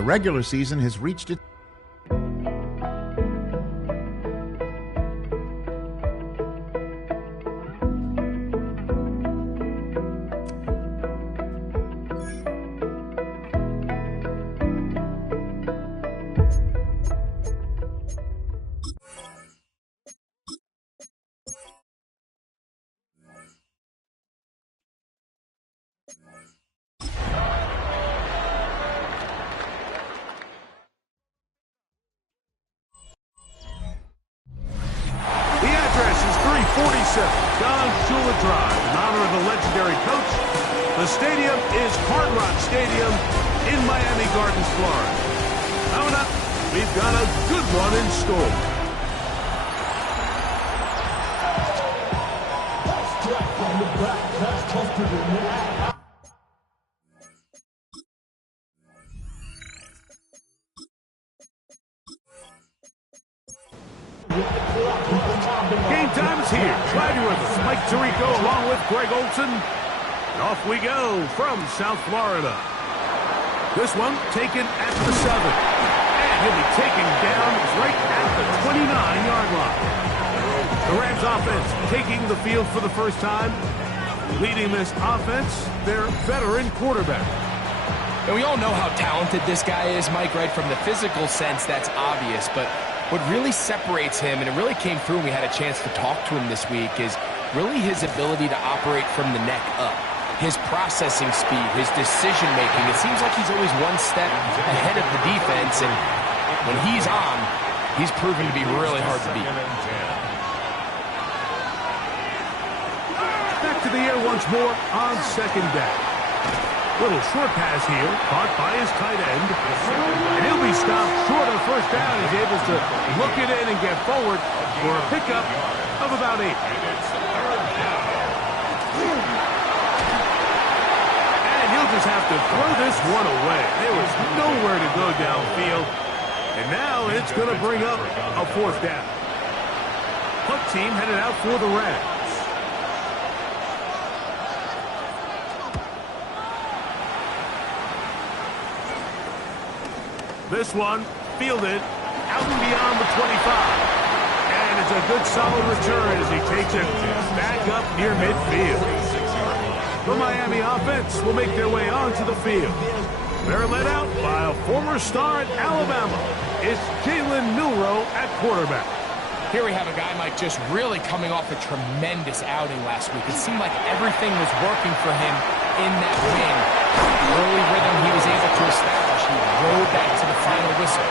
The regular season has reached its Drive. In honor of the legendary coach, the stadium is Hard Rock Stadium in Miami Gardens, Florida. Coming up, we've got a good one in store. From the back, that's comfortable. Game time is here. Riding with us, Mike Tirico along with Greg Olson. And off we go from South Florida. This one taken at the 7. And he'll be taken down right at the 29-yard line. The Rams offense taking the field for the first time. Leading this offense, their veteran quarterback. And we all know how talented this guy is, Mike, right? From the physical sense, that's obvious. But what really separates him, and it really came through when we had a chance to talk to him this week, is really his ability to operate from the neck up. His processing speed, his decision-making. It seems like he's always one step ahead of the defense, and when he's on, he's proven to be really hard to beat. Back to the air once more on second down. Little short pass here, caught by his tight end. And he'll be stopped short of first down. He's able to look it in and get forward for a pickup of about 8. And he'll just have to throw this one away. There was nowhere to go downfield. And now it's going to bring up a 4th down. Punt team headed out for the Rams. This one fielded out and beyond the 25. And it's a good solid return as he takes it back up near midfield. The Miami offense will make their way onto the field. They're led out by a former star at Alabama. It's Jalen Milroe at quarterback. Here we have a guy, Mike, just really coming off a tremendous outing last week. It seemed like everything was working for him in that win. The early rhythm he was able to establish. He rode that to the final whistle.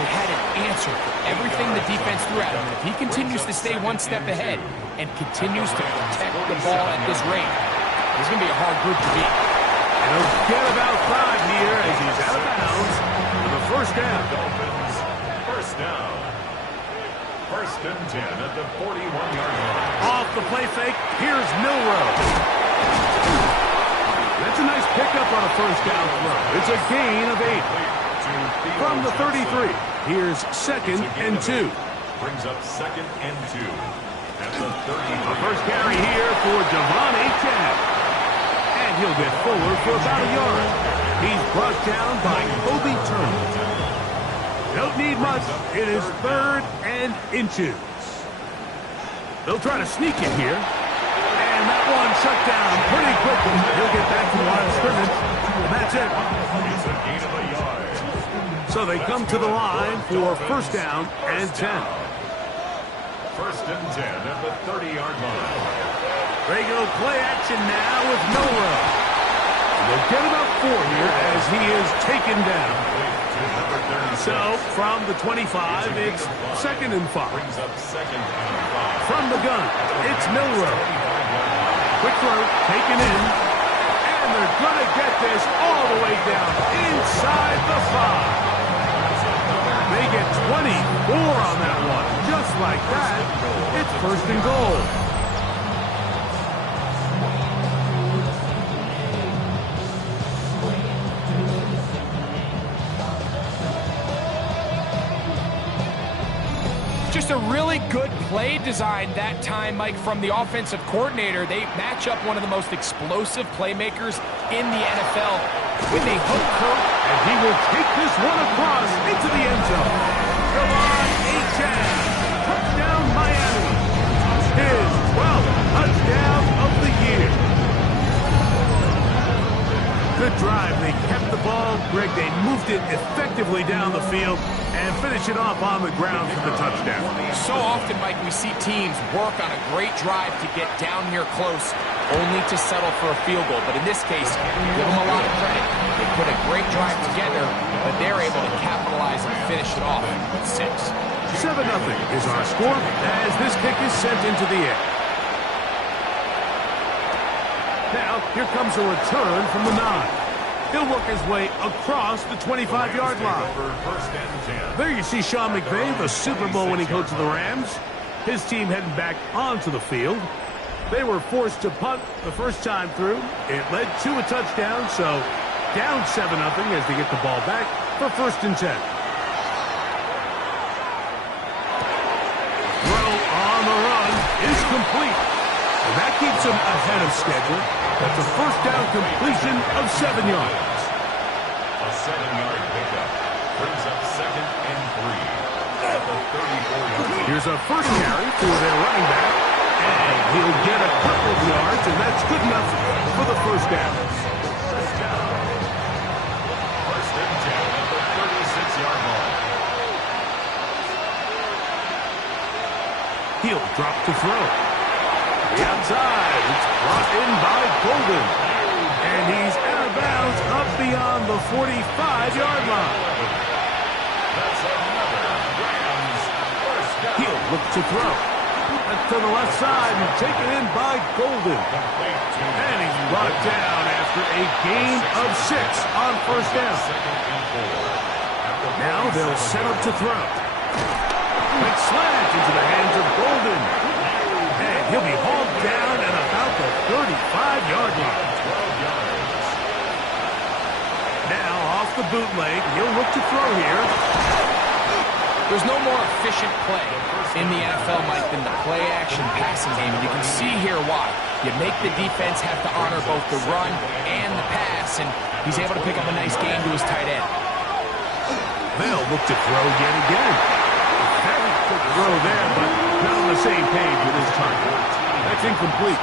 He had an answer for everything the defense threw at him. And if he continues to stay one step ahead and continues to protect the ball at this rate, he's going to be a hard group to beat. And he'll get about 5 here as he's out of bounds for the first down. First down. 1st and 10 at the 41-yard line. Off the play fake, here's Milroe. That's a nice pickup on a first down throw. It's a gain of 8. From the 33, here's 2nd and 2. Brings up 2nd and 2 at the 30. The first carry here for Devontae Chad. And he'll get forward for about a yard. He's brought down by Kobe Turner. Don't need much. It is 3rd and inches. They'll try to sneak it here. And that one shut down pretty quickly. He'll get back to the line of scrimmage. And that's it. It's a gain of a yard. So they come to the line for first down and 10. 1st and 10 at the 30-yard line. They go play action now with Milroe. They'll get about 4 here as he is taken down. So from the 25, it's 2nd and 5. Brings up 2nd and 5. From the gun, it's Milroe. Quick throw, taken in. And they're going to get this all the way down inside the 5. They get 24 on that one. Just like that, it's 1st and goal. Just a really good play design that time, Mike, from the offensive coordinator. They match up one of the most explosive playmakers in the NFL with a hook curl. And he will take this one across into the end zone. Come on, H.M. Touchdown, Miami. His 12th touchdown of the year. Good drive. They kept the ball. Greg, they moved it effectively down the field and finish it off on the ground for the touchdown. So often, Mike, we see teams work on a great drive to get down here close, only to settle for a field goal. But in this case, give them a lot of credit. They put a great drive together, but they're able to capitalize and finish it off with 6. 7-0 is our score as this kick is sent into the air. Now, here comes a return from the 9. He'll work his way across the 25-yard line. There you see Sean McVay, the Super Bowl winning coach of the Rams. His team heading back onto the field. They were forced to punt the first time through. It led to a touchdown, so down 7-0 as they get the ball back for 1st and 10. Throw on the run is complete. And that keeps him ahead of schedule. That's a 1st down completion of 7 yards. A 7-yard pickup brings up 2nd and 3 at the 34-yard line. Here's a first carry for their running back. And he'll get a couple of yards, and that's good enough for the 1st down. First down. 1st and 10 at the 36-yard line. He'll drop to throw. The outside, it's brought in by Golden. And he's out of bounds up beyond the 45-yard line. That's another Rams first down. He'll look to throw. To the left side and taken in by Golden. And he's brought down after a gain of 6 on 1st down. Now they'll set up to throw. Big slant into the hands of Golden. And he'll be hauled down at about the 35-yard line. Now off the bootleg, he'll look to throw here. There's no more efficient play in the NFL, Mike, than the play-action passing game, and you can see here why. You make the defense have to honor both the run and the pass, and he's able to pick up a nice gain to his tight end. They'll look to throw yet again. Very quick throw there, but not on the same page with his target. That's incomplete.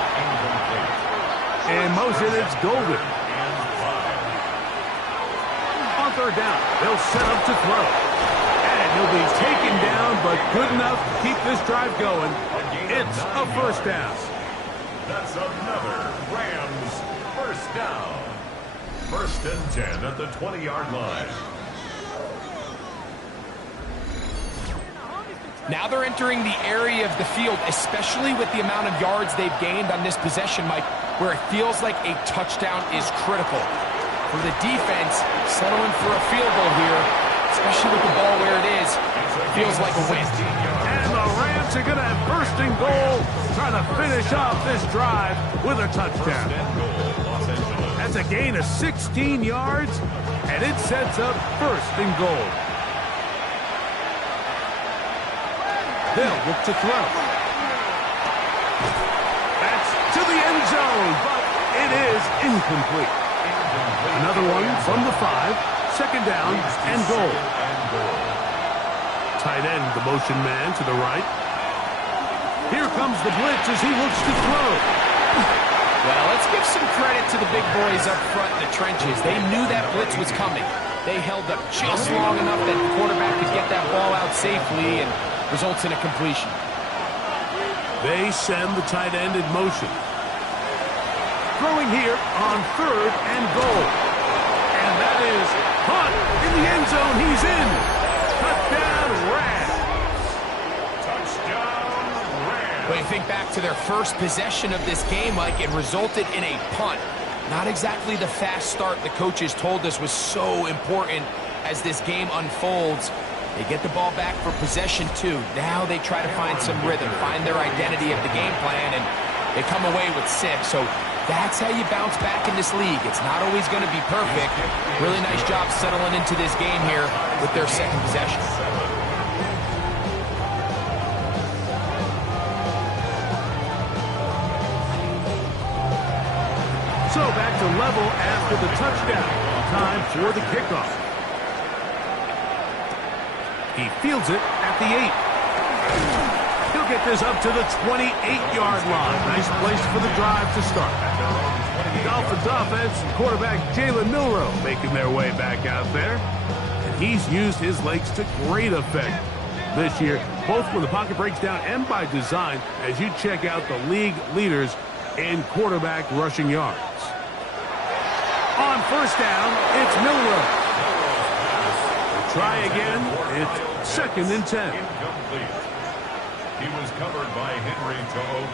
And motion, it's Golden. On 3rd down, they'll set up to throw. He'll be taken down, but good enough to keep this drive going. It's a 1st down. That's another Rams first down. 1st and 10 at the 20-yard line. Now they're entering the area of the field, especially with the amount of yards they've gained on this possession, Mike, where it feels like a touchdown is critical. For the defense, settling for a field goal here, especially with the ball where it is, feels like a win. And the Rams are going to have 1st and goal, trying to finish off this drive with a touchdown. That's a gain of 16 yards, and it sets up 1st and goal. They'll look to throw. That's to the end zone, but it is incomplete. Another one from the 5. 2nd down and goal. Tight end, the motion man to the right. Here comes the blitz as he looks to throw. Well, let's give some credit to the big boys up front in the trenches. They knew that blitz was coming. They held up just long enough that the quarterback could get that ball out safely and results in a completion. They send the tight end in motion. Throwing here on 3rd and goal. And that is caught in the end zone. He's in. Touchdown, Rams. Touchdown, Rams. When you think back to their first possession of this game, Mike, it resulted in a punt. Not exactly the fast start the coaches told us was so important as this game unfolds. They get the ball back for possession 2. Now they try to find some rhythm, find their identity of the game plan, and they come away with 6. So that's how you bounce back in this league. It's not always going to be perfect. Really nice job settling into this game here with their 2nd possession. back to level after the touchdown. Time for the kickoff. He fields it at the 8. He'll get this up to the 28-yard line. Nice place for the drive to start. Dolphins offense and quarterback Jalen Milroe making their way back out there. And he's used his legs to great effect this year, both when the pocket breaks down and by design, as you check out the league leaders in quarterback rushing yards. On first down, it's Milroe. We'll try again. It's 2nd and 10. Incomplete. He was covered by Henry To'o.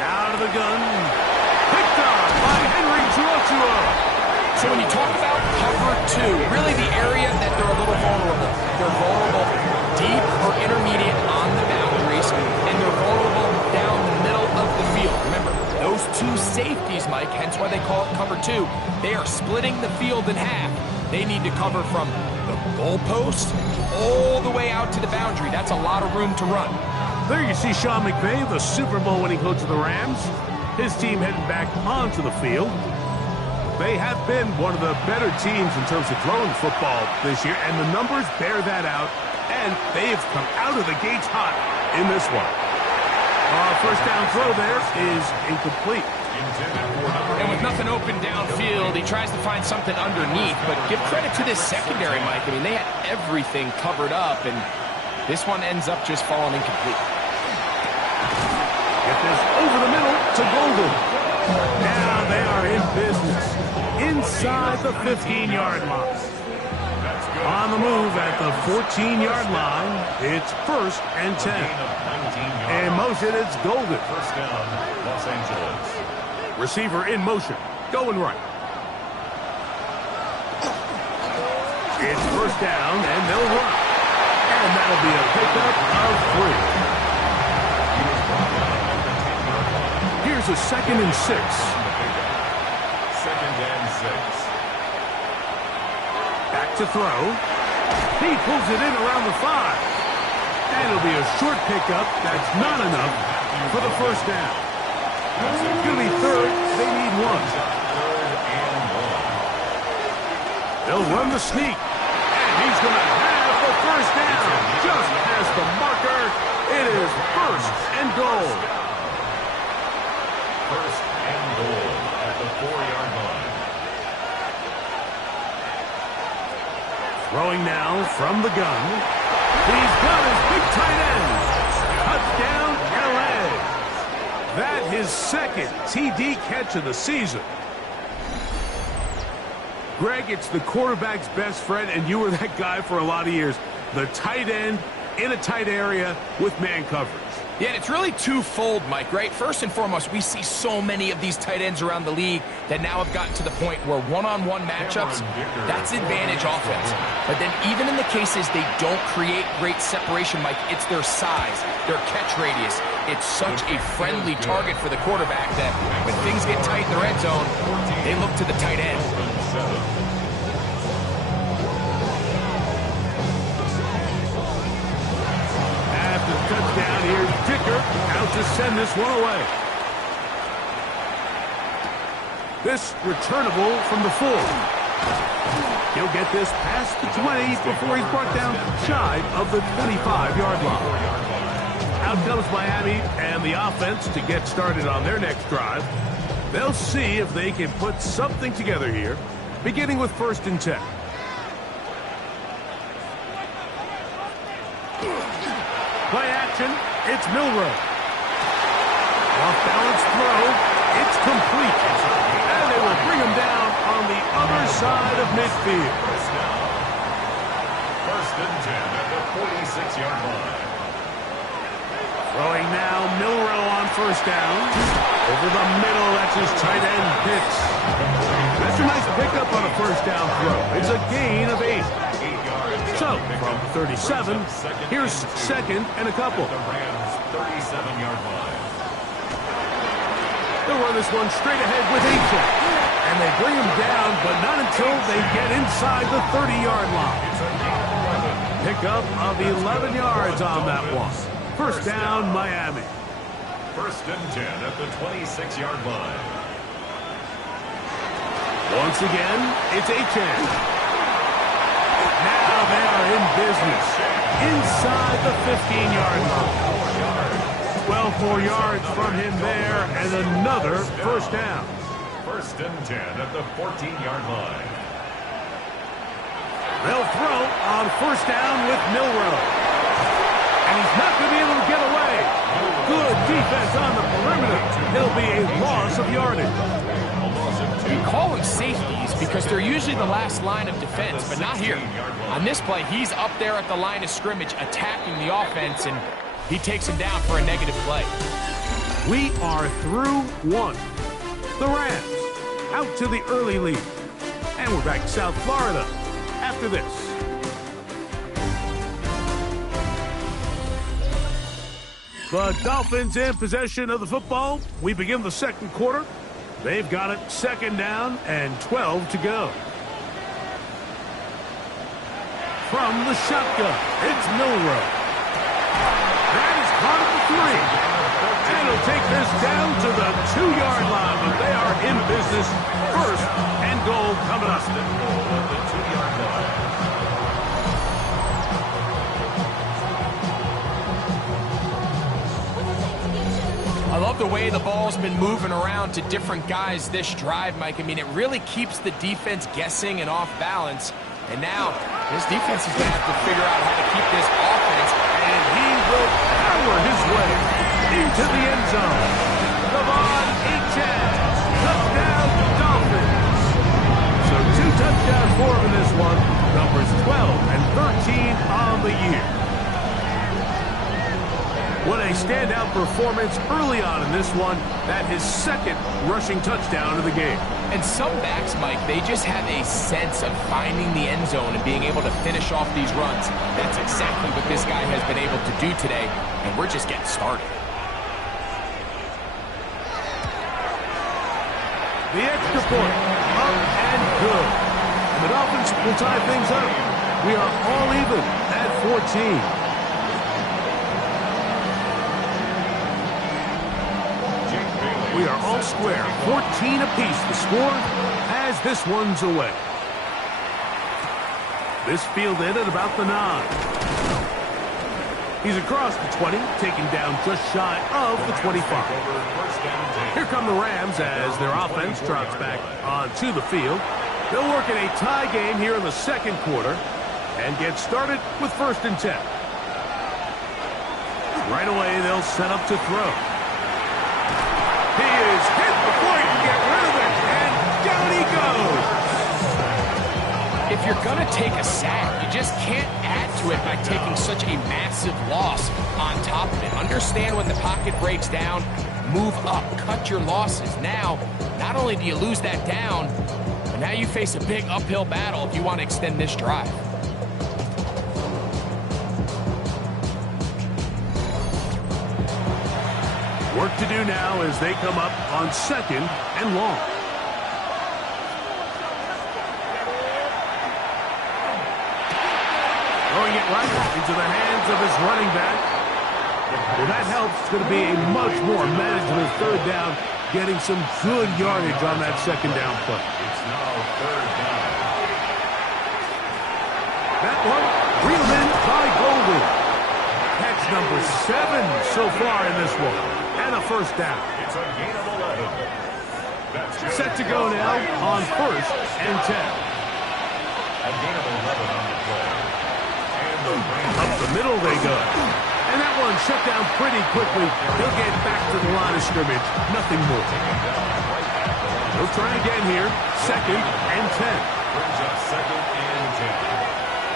Out of the gun. Picked up by Henry To'o. So when you talk about cover 2, really the area that they're a little vulnerable. They're vulnerable deep or intermediate on the boundaries, and they're vulnerable down the middle of the field. Remember, those two safeties, Mike, hence why they call it cover 2, they are splitting the field in half. They need to cover from the goalpost all the way out to the boundary. That's a lot of room to run. There you see Sean McVay, the Super Bowl winning coach of the Rams. His team heading back onto the field. They have been one of the better teams in terms of throwing football this year, and the numbers bear that out, and they have come out of the gates hot in this one. First down throw there is incomplete. And with nothing open downfield, he tries to find something underneath, but give credit to this secondary, Mike. I mean, they had everything covered up, and this one ends up just falling incomplete. Get this over the middle to Golden. Now they are in business inside the 15-yard line. On the move at the 14-yard line, it's 1st and 10. In motion, it's Golden. First down, Los Angeles. Receiver in motion, going right. It's 1st down, and they'll run. And that'll be a pickup of 3. Here's a 2nd and 6. 2nd and 6. Back to throw. He pulls it in around the 5. And it'll be a short pickup. That's not enough for the 1st down. It's going to be 3rd. They need 1. 3rd and 1. They'll run the sneak. And he's going to have the 1st down. Just past the marker. It is 1st and goal. 1st and goal at the 4-yard line. Throwing now from the gun. He's got his big tight end. Touchdown, L.A. That his 2nd TD catch of the season. Greg, it's the quarterback's best friend, and you were that guy for a lot of years. The tight end in a tight area with man coverage. Yeah, and it's really twofold, Mike, right? First and foremost, we see so many of these tight ends around the league that now have gotten to the point where one-on-one matchups, that's advantage offense. But then even in the cases they don't create great separation, Mike, it's their size, their catch radius. It's such a friendly target for the quarterback that when things get tight in the red zone, they look to the tight end. Touchdown, here's Dicker out to send this one away. This returnable from the 4. He'll get this past the 20 before he's brought down shy of the 25-yard line. Out comes Miami and the offense to get started on their next drive. They'll see if they can put something together here, beginning with 1st and 10. Play action, it's Milroe. Off-balance throw, it's complete. And they will bring him down on the other side of midfield. 1st and 10 at the 46-yard line. Throwing now, Milroe on 1st down. Over the middle, that's his tight end, Pitts. That's a nice pickup on a 1st down throw. It's a gain of 8. So, from 37, here's 2nd and a couple. The Rams' 37-yard line. They'll run this one straight ahead with A-check. And they bring him down, but not until they get inside the 30-yard line. Pickup of 11 yards on that one. 1st down, Miami. 1st and 10 at the 26-yard line. Once again, it's Achan. Now they are in business inside the 15-yard line. 12 more yards from him there, and another first down. First and 10 at the 14-yard line. They'll throw on first down with Milroe. And he's not going to be able to get away. Good defense on the perimeter. It'll be a loss of yardage. We call them safeties because they're usually the last line of defense, but not here. On this play, he's up there at the line of scrimmage attacking the offense, and he takes him down for a negative play. We are through one. The Rams out to the early lead. And we're back to South Florida after this. The Dolphins in possession of the football. We begin the second quarter. They've got it second down and 12 to go. From the shotgun, it's Milroe. That is caught at the 3. And he'll take this down to the 2-yard line, but they are in business. First and goal coming up. I love the way the ball's been moving around to different guys this drive, Mike. I mean, it really keeps the defense guessing and off balance. And now, this defense is going to have to figure out how to keep this offense. And he will power his way into the end zone. Devon Achan, touchdown Dolphins. So 2 touchdowns for him in this one. Numbers 12 and 13 on the year. What a standout performance early on in this one. That his second rushing touchdown of the game. And some backs, Mike, they just have a sense of finding the end zone and being able to finish off these runs. That's exactly what this guy has been able to do today, and we're just getting started. The extra point, up and good. And the Dolphins will tie things up. We are all even at 14. We are all square, 14 apiece. The score as this one's away. This fielded at about the 9. He's across the 20, taken down just shy of the 25. Here come the Rams as their offense trots back onto the field. They'll work in a tie game here in the second quarter and get started with first and 10. Right away, they'll set up to throw. He is hit before he can get rid of it, and down he goes. If you're going to take a sack, you just can't add to it by taking such a massive loss on top of it. Understand when the pocket breaks down, move up, cut your losses. Now, not only do you lose that down, but now you face a big uphill battle if you want to extend this drive. Work to do now as they come up on second and long. Throwing it right into the hands of his running back. Well, that helps. It's going to be a much more manageable third down, getting some good yardage on that second down play. It's now third down. That one reeled in by Golden. Catch number 7 so far in this one. And a first down. It's a gain of 11. Set to go now on first and 10. A gain of 11 on the play. And Up the middle they go. And that one shut down pretty quickly. He'll get back to the line of scrimmage. Nothing more. They'll try again here. Second and 10. brings up second and 10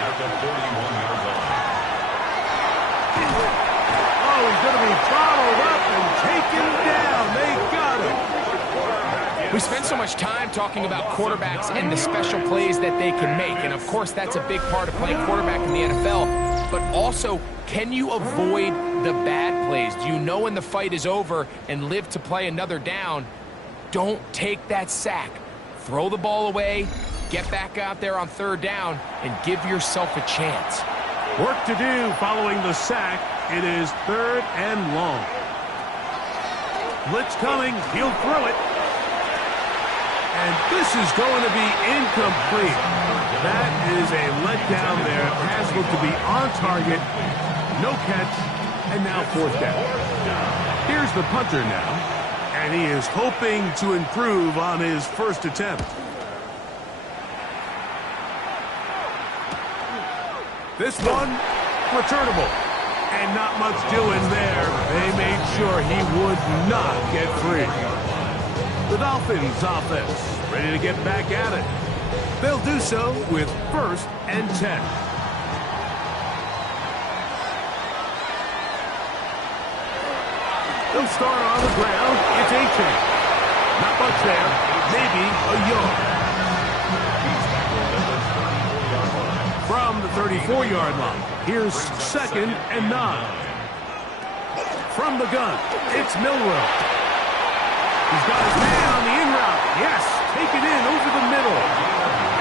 at the 41-yard line. Oh, he's going to be followed up and taken down. They got him. We spend so much time talking about quarterbacks and the special plays that they can make. And, of course, that's a big part of playing quarterback in the NFL. But also, can you avoid the bad plays? Do you know when the fight is over and live to play another down? Don't take that sack. Throw the ball away, get back out there on third down, and give yourself a chance. Work to do following the sack. It is third and long. Blitz coming. He'll throw it. And this is going to be incomplete. That is a letdown there. Pass looked to be on target. No catch. And now fourth down. Here's the punter now. And he is hoping to improve on his first attempt. This one, returnable. And not much doing there. They made sure he would not get free. The Dolphins offense ready to get back at it. They'll do so with 1st and 10. They'll start on the ground. It's a chain. Not much there. Maybe a yard. From the 34-yard line, here's 2nd and 9. From the gun, it's Milroe. He's got his man on the in route. Yes, take it in over the middle.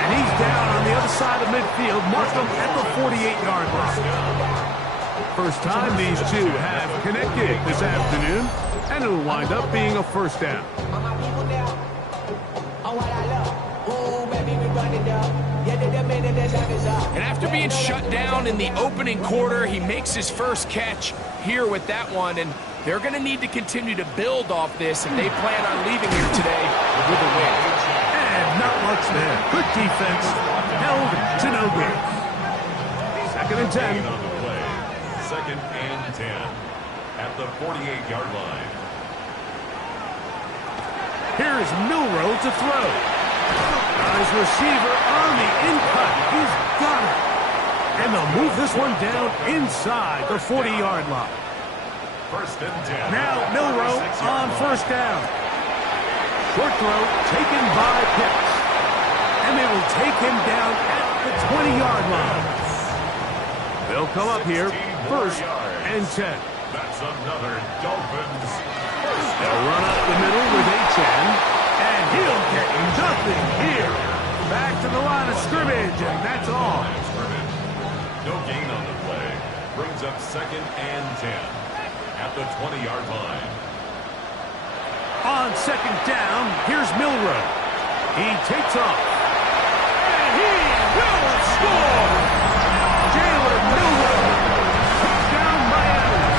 And he's down on the other side of midfield. Mark him at the 48-yard line. First time these two have connected this afternoon, and it'll wind up being a first down. And after being shut down in the opening quarter, he makes his first catch here with that one, and they're going to need to continue to build off this if they plan on leaving here today with a win. And not much there. Good defense. Held to no gain. 2nd and 10. On the play. 2nd and 10 at the 48-yard line. Here's Milroe to throw. His receiver on the in-cut. He's got it. And they'll move this one down inside the 40-yard line. 1st and 10. Now Milroe on first down. Short throw taken by Pitts. And they will take him down at the 20-yard line. They'll come up here 1st and 10. That's another Dolphins. They'll run up the middle with Achane. And he'll get nothing here. Back to the line of scrimmage, and that's all. No gain on the play. Brings up 2nd and 10 at the 20-yard line. On 2nd down, here's Milroe. He takes off. And he will score! Jalen Milroe. Touchdown Miami.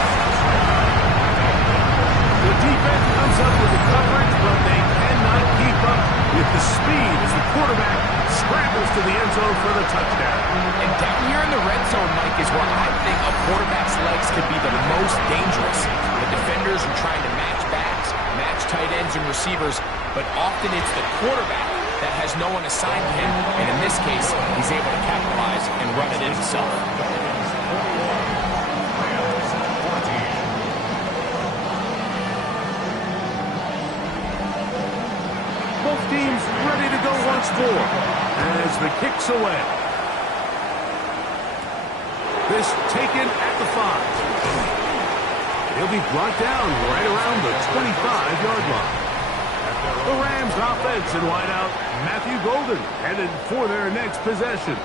The defense comes up with the coverage, but they cannot keep up with the speed as the quarterback scrambles to the end zone for the touchdown. And down here in the red zone, Mike, is where I think a quarterback's legs could be the most dangerous. The defenders are trying to match backs, match tight ends and receivers, but often it's the quarterback that has no one assigned to him, and in this case, he's able to capitalize and run it in himself. Both teams ready to go once more as the kick's away. This taken at the 5. He'll be brought down right around the 25-yard line. The Rams offense in wideout, Matthew Golden headed for their next possession.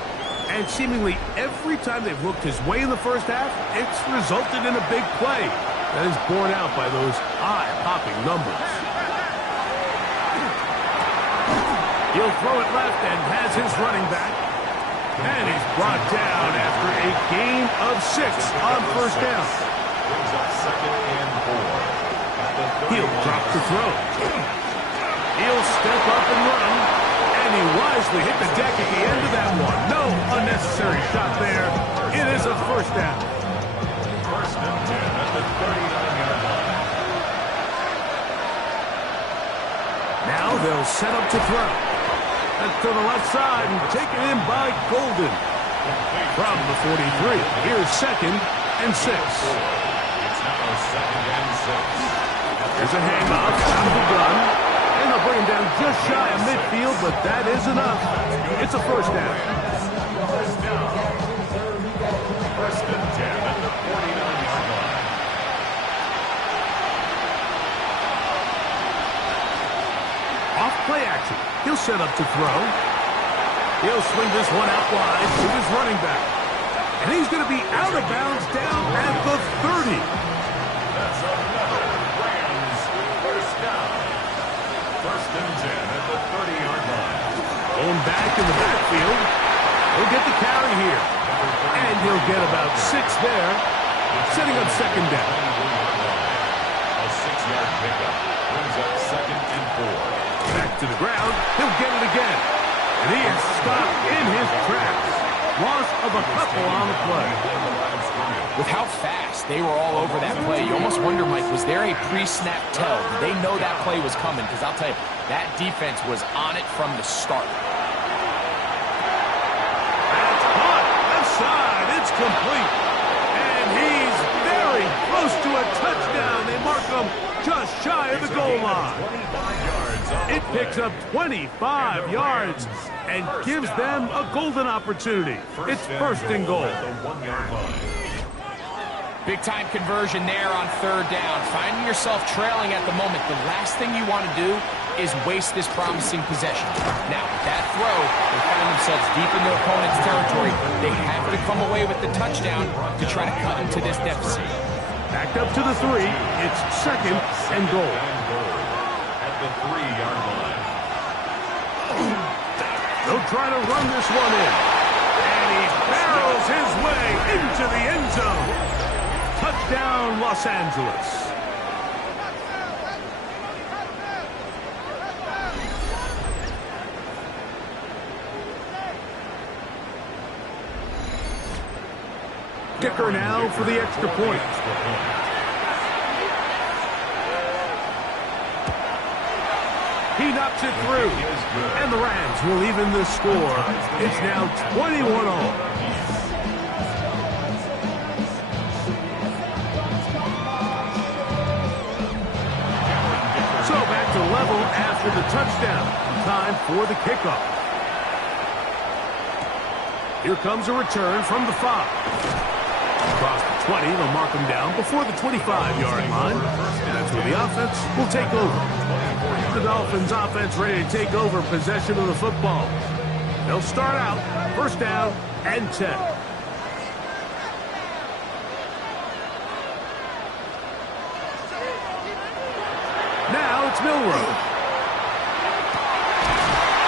And seemingly every time they've looked his way in the first half, it's resulted in a big play that is borne out by those eye-popping numbers. He'll throw it left and has his running back. And he's brought down after a gain of 6 on first down. Brings up 2nd and 4. He'll drop the throw. He'll step up and run. And he wisely hit the deck at the end of that one. No unnecessary shot there. It is a first down. 1st and 10 at the 39-yard line. Now they'll set up to throw. That's to the left side and taken in by Golden. From the 43, here's 2nd and 6. It's now 2nd and 6. There's a handoff out of the gun. And they'll bring him down just shy of midfield, but that is enough. It's a first down. First down. 1st and 10 at the 49-yard line. Off play action. He'll set up to throw. He'll swing this one out wide to his running back. And he's going to be out of bounds down at the 30. That's another Rams first down. 1st and 10 at the 30-yard back in the backfield. He'll get the carry here. And he'll get about 6 there, setting up second down. A 6-yard pickup brings up 2nd and 4. Back to the ground. He'll get it again. And he is stopped in his tracks. Loss of a couple on the play. With how fast they were all over that play, you almost wonder, Mike, was there a pre-snap tell? Did they know that play was coming? Because I'll tell you, that defense was on it from the start. That's caught. Left side. It's complete. And he's very close to a touchdown. They mark him just shy of the goal line. It picks up 25 yards and gives them a golden opportunity. It's 1st and goal. Big-time conversion there on 3rd down. Finding yourself trailing at the moment, the last thing you want to do is waste this promising possession. Now, with that throw, they find themselves deep in their opponent's territory. They have to come away with the touchdown to try to cut into this deficit. Backed up to the 3. It's 2nd and goal. At the 3-yard line. They'll try to run this one in. And he barrels his way into the end zone. Touchdown, Los Angeles. Kicker now for the extra point. He knocks it through. And the Rams will even the score. It's now 21-all. So back to level after the touchdown. Time for the kickoff. Here comes a return from the 5. Across the 20, they'll mark him down before the 25-yard line. And that's where the offense will take over. The Dolphins offense ready to take over possession of the football. They'll start out 1st down and 10. Now it's Milroe.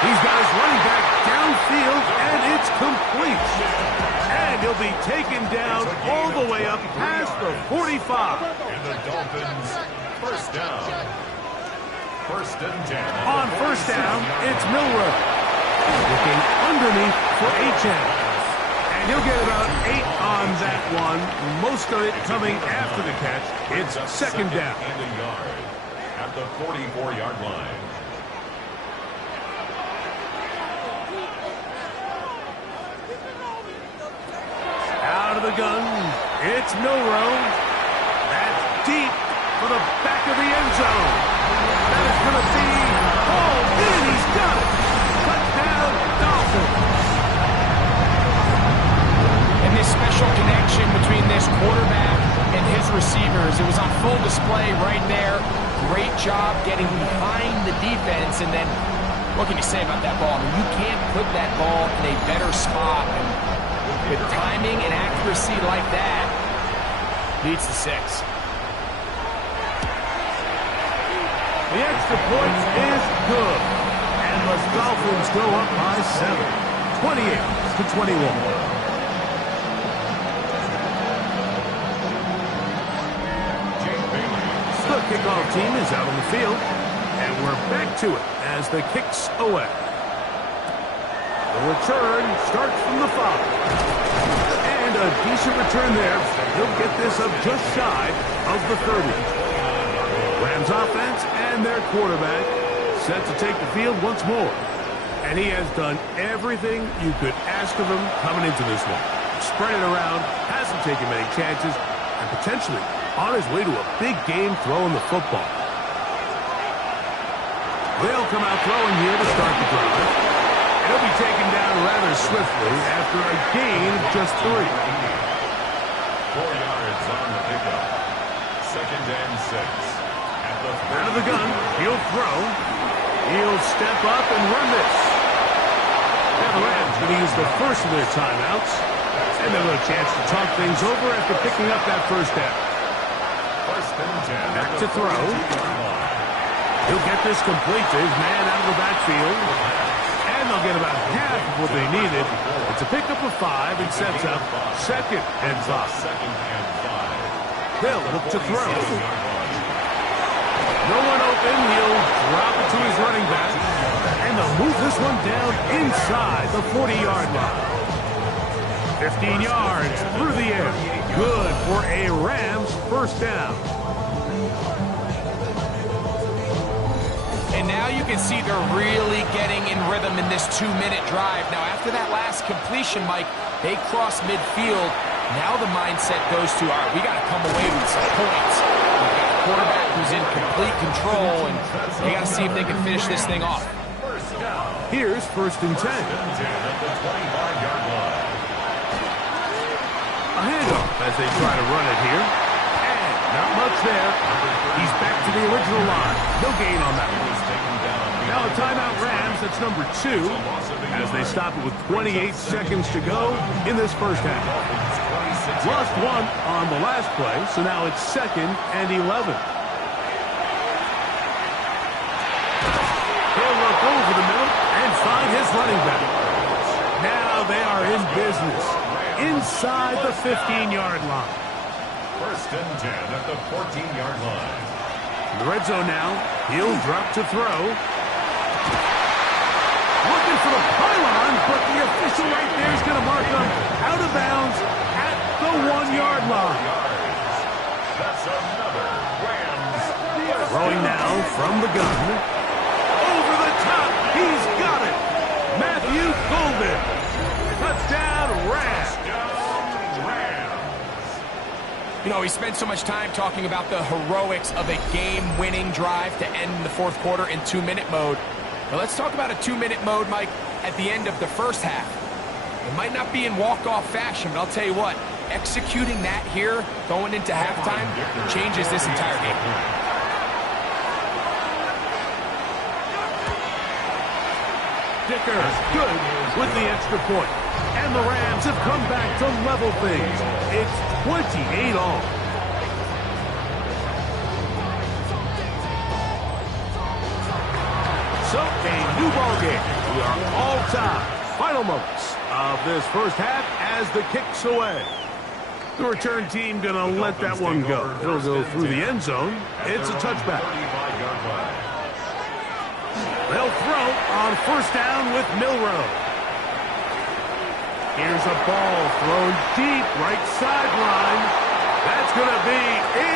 He's got his running back downfield, and it's complete. And he'll be taken down all the way up past the 45. And the Dolphins, 1st down. 1st and 10. On 1st down, it's Milroe. Looking underneath for Achane. And he'll get about 8 on that one. Most of it coming after the catch. It's 2nd down. And a yard at the 44-yard line. Out of the gun, it's Milroe. That's deep for the back of the end zone. That is going to be hauled in. He's got it. Touchdown, Dolphins. And this special connection between this quarterback and his receivers, it was on full display right there. Great job getting behind the defense. And then, what can you say about that ball? I mean, you can't put that ball in a better spot. And with timing and accuracy like that, leads to 6. The extra point is good. And the Dolphins go up by 7. 28-21. The kickoff team is out on the field. And we're back to it as the kicks away. The return starts from the 5. And a decent return there. He'll get this up just shy of the 30. Rams offense and their quarterback set to take the field once more. And he has done everything you could ask of him coming into this one. Spread it around, hasn't taken many chances, and potentially on his way to a big game throwing the football. They'll come out throwing here to start the drive. He'll be taken down rather swiftly after a gain of just 3. 4 yards on the pickup. 2nd and 6. Out of the gun, he'll throw. He'll step up and run this. Now the Rams going to use the first of their timeouts. And they'll have a chance to talk things over after picking up that 1st down. 1st and 10. Back to throw. He'll get this complete to his man out of the backfield. And they'll get about half of what they needed. It's a pickup of 5 and sets up 2nd and 5. They'll look to throw. No one open. He'll drop it to his running back. And they'll move this one down inside the 40-yard line. 15 yards through the air. Good for a Rams first down. And now you can see they're really getting in rhythm in this 2-minute drive. Now, after that last completion, Mike, they cross midfield. Now the mindset goes to, all right, we got to come away with some points. We've got a quarterback who's in complete control, and they got to see if they can finish this thing off. Here's 1st and 10. A handoff as they try to run it here. And not much there. He's back to the original line. No gain on that one. Now a timeout Rams, that's number 2, as they stop it with 28 seconds to go in this first half. Lost 1 on the last play, so now it's 2nd and 11. He'll look over the middle and find his running back. Now they are in business inside the 15-yard line. 1st and 10 at the 14-yard line. In the red zone now, he'll drop to throw. Looking for the pylon, but the official right there is going to mark him out of bounds at the 1-yard line. That's another Rams. Throwing now from the gun. Over the top. He's got it. Matthew Golden. Touchdown, Rams. You know, we spent so much time talking about the heroics of a game-winning drive to end the 4th quarter in 2-minute mode. Now let's talk about a 2-minute mode, Mike, at the end of the first half. It might not be in walk-off fashion, but I'll tell you what, executing that here, going into halftime, changes this entire game. Dicker, good with the extra point. And the Rams have come back to level things. It's 28 all. So, a new ball game. We are all tied. Final moments of this first half as the kick's away. The return team going to let that one go. It'll go through the end zone. It's a touchback. They'll throw on 1st down with Milroe. Here's a ball thrown deep right sideline. That's going to be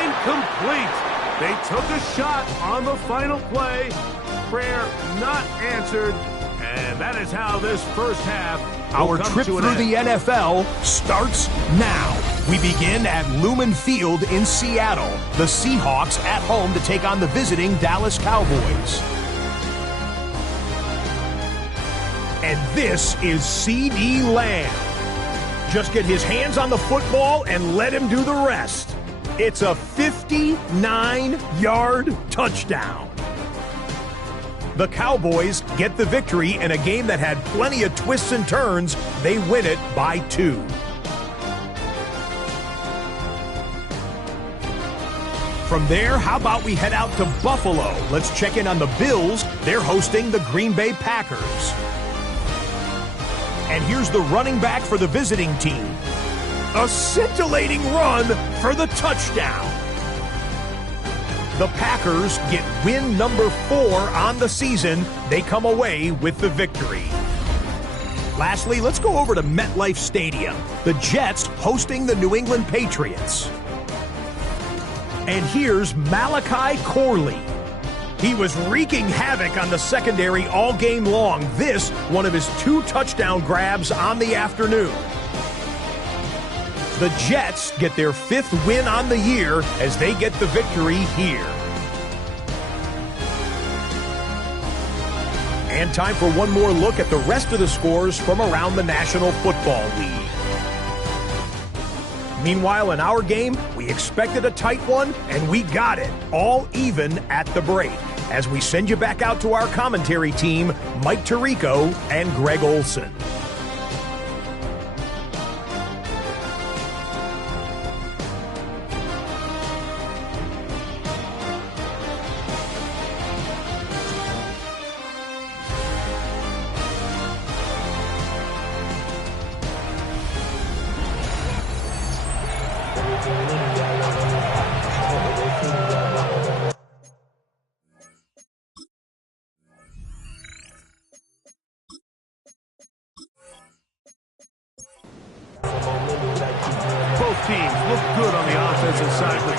incomplete. They took a shot on the final play. Prayer not answered. And that is how this first half Our trip through the NFL starts now. We begin at Lumen Field in Seattle. The Seahawks at home to take on the visiting Dallas Cowboys. And this is C.D. Lamb. Just get his hands on the football and let him do the rest. It's a 59-yard touchdown. The Cowboys get the victory in a game that had plenty of twists and turns. They win it by 2. From there, how about we head out to Buffalo? Let's check in on the Bills. They're hosting the Green Bay Packers. And here's the running back for the visiting team. A scintillating run for the touchdown. The Packers get win number 4 on the season. They come away with the victory. Lastly, let's go over to MetLife Stadium. The Jets hosting the New England Patriots. And here's Malachi Corley. He was wreaking havoc on the secondary all game long. This, one of his 2 touchdown grabs on the afternoon. The Jets get their 5th win on the year as they get the victory here. And time for one more look at the rest of the scores from around the National Football League. Meanwhile, in our game, we expected a tight one, and we got it, all even at the break. As we send you back out to our commentary team, Mike Tirico and Greg Olson.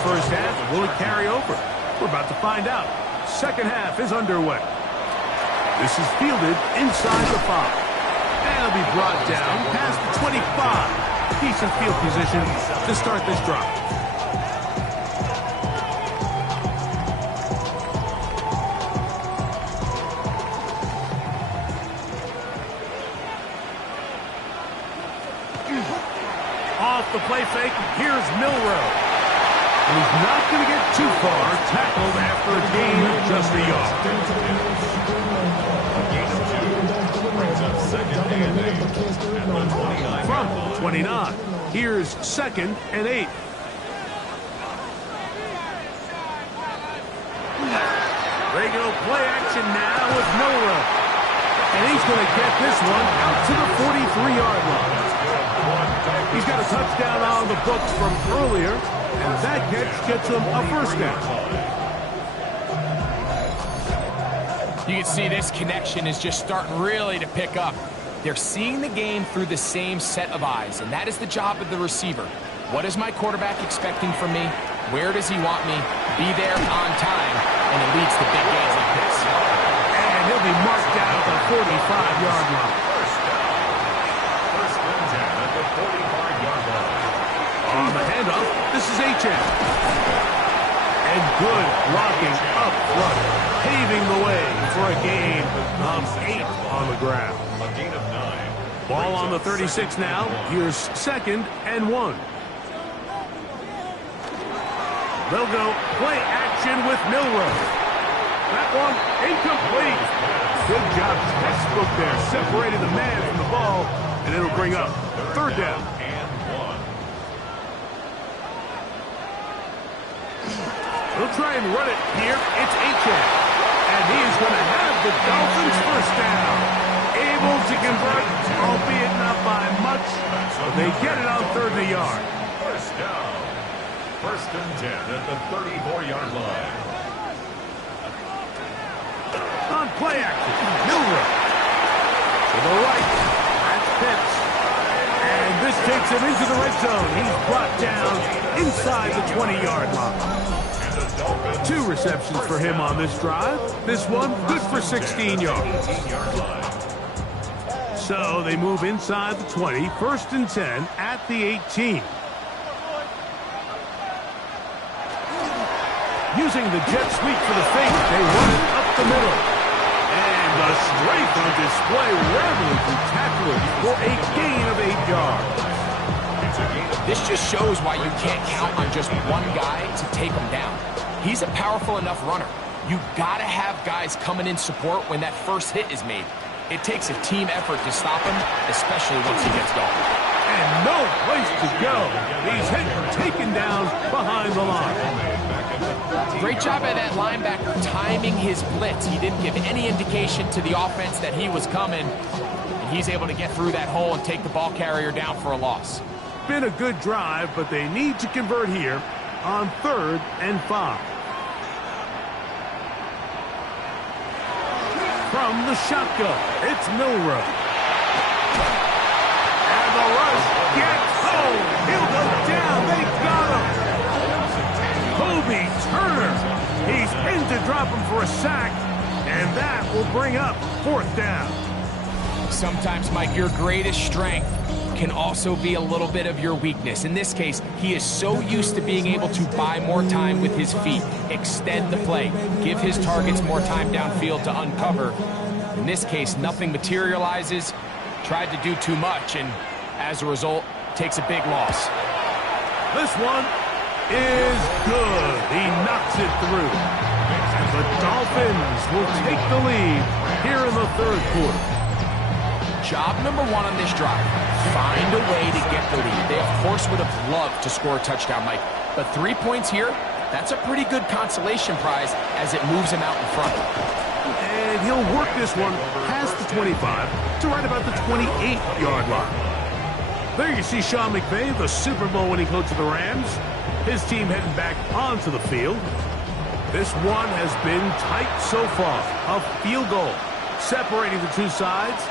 first half. Will it carry over? We're about to find out. Second half is underway. This is fielded inside the 5. And it'll be brought down past the 25. Decent field position to start this drive. Off the play fake, here's Milroe. And he's not going to get too far, tackled after a gain of just a yard. A gain of 2 brings up second and 8 at the 29. From 29, here's second and 8. They go play action now with Milroe. And he's going to get this one out to the 43-yard line. He's got a touchdown on the books from earlier, and that catch gets him a first down. You can see this connection is just starting really to pick up. They're seeing the game through the same set of eyes, and that is the job of the receiver. What is my quarterback expecting from me? Where does he want me? Be there on time, and it leads to big gains like this. And he'll be marked down at the 45-yard line. First and 10 at the 45-yard line. On the handoff, this is H.M. And good blocking up front, paving the way for a gain of 8 on the ground. A gain of 9. Ball on the 36 now. Here's second and 1. They'll go play action with Milroe. That one incomplete. Good job, textbook there, separating the man from the ball, and it'll bring up third down. And 1. They'll try and run it here. It's H.M. And he is going to have the Dolphins first down. Able to convert, albeit not by much, but they get it on third and a yard. First down. First and 10 at the 34-yard line. On play action, Milroe. To the right, that's Pitts. And this takes him into the red zone. He's brought down inside the 20-yard line. 2 receptions for him on this drive. This one good for 16 yards. So they move inside the 20, first and 10 at the 18. Using the jet sweep for the fake, they run it up the middle. And the strength on display, rattling through tacklers for a gain of 8 yards. This just shows why you can't count on just one guy to take him down. He's a powerful enough runner. You gotta have guys coming in support when that first hit is made. It takes a team effort to stop him, especially once he gets going. And no place to go. He's hit and taken down behind the line. Great job by that linebacker timing his blitz. He didn't give any indication to the offense that he was coming. And he's able to get through that hole and take the ball carrier down for a loss. Been a good drive, but they need to convert here on third and 5. From the shotgun, it's Milroe. And the rush gets home. He'll go down. They got him. Kobe Turner. He's in to drop him for a sack. And that will bring up fourth down. Sometimes, Mike, your greatest strength can also be a little bit of your weakness. In this case, he is so used to being able to buy more time with his feet, extend the play, give his targets more time downfield to uncover. In this case, nothing materializes, tried to do too much, and as a result, takes a big loss. This one is good. He knocks it through. And the Dolphins will take the lead here in the third quarter. Job number 1 on this drive, find a way to get the lead. They, of course, would have loved to score a touchdown, Mike. But 3 points here, that's a pretty good consolation prize as it moves him out in front. And he'll work this one past the 25 to right about the 28-yard line. There you see Sean McVay, the Super Bowl winning coach of the Rams. His team heading back onto the field. This one has been tight so far. A field goal separating the two sides.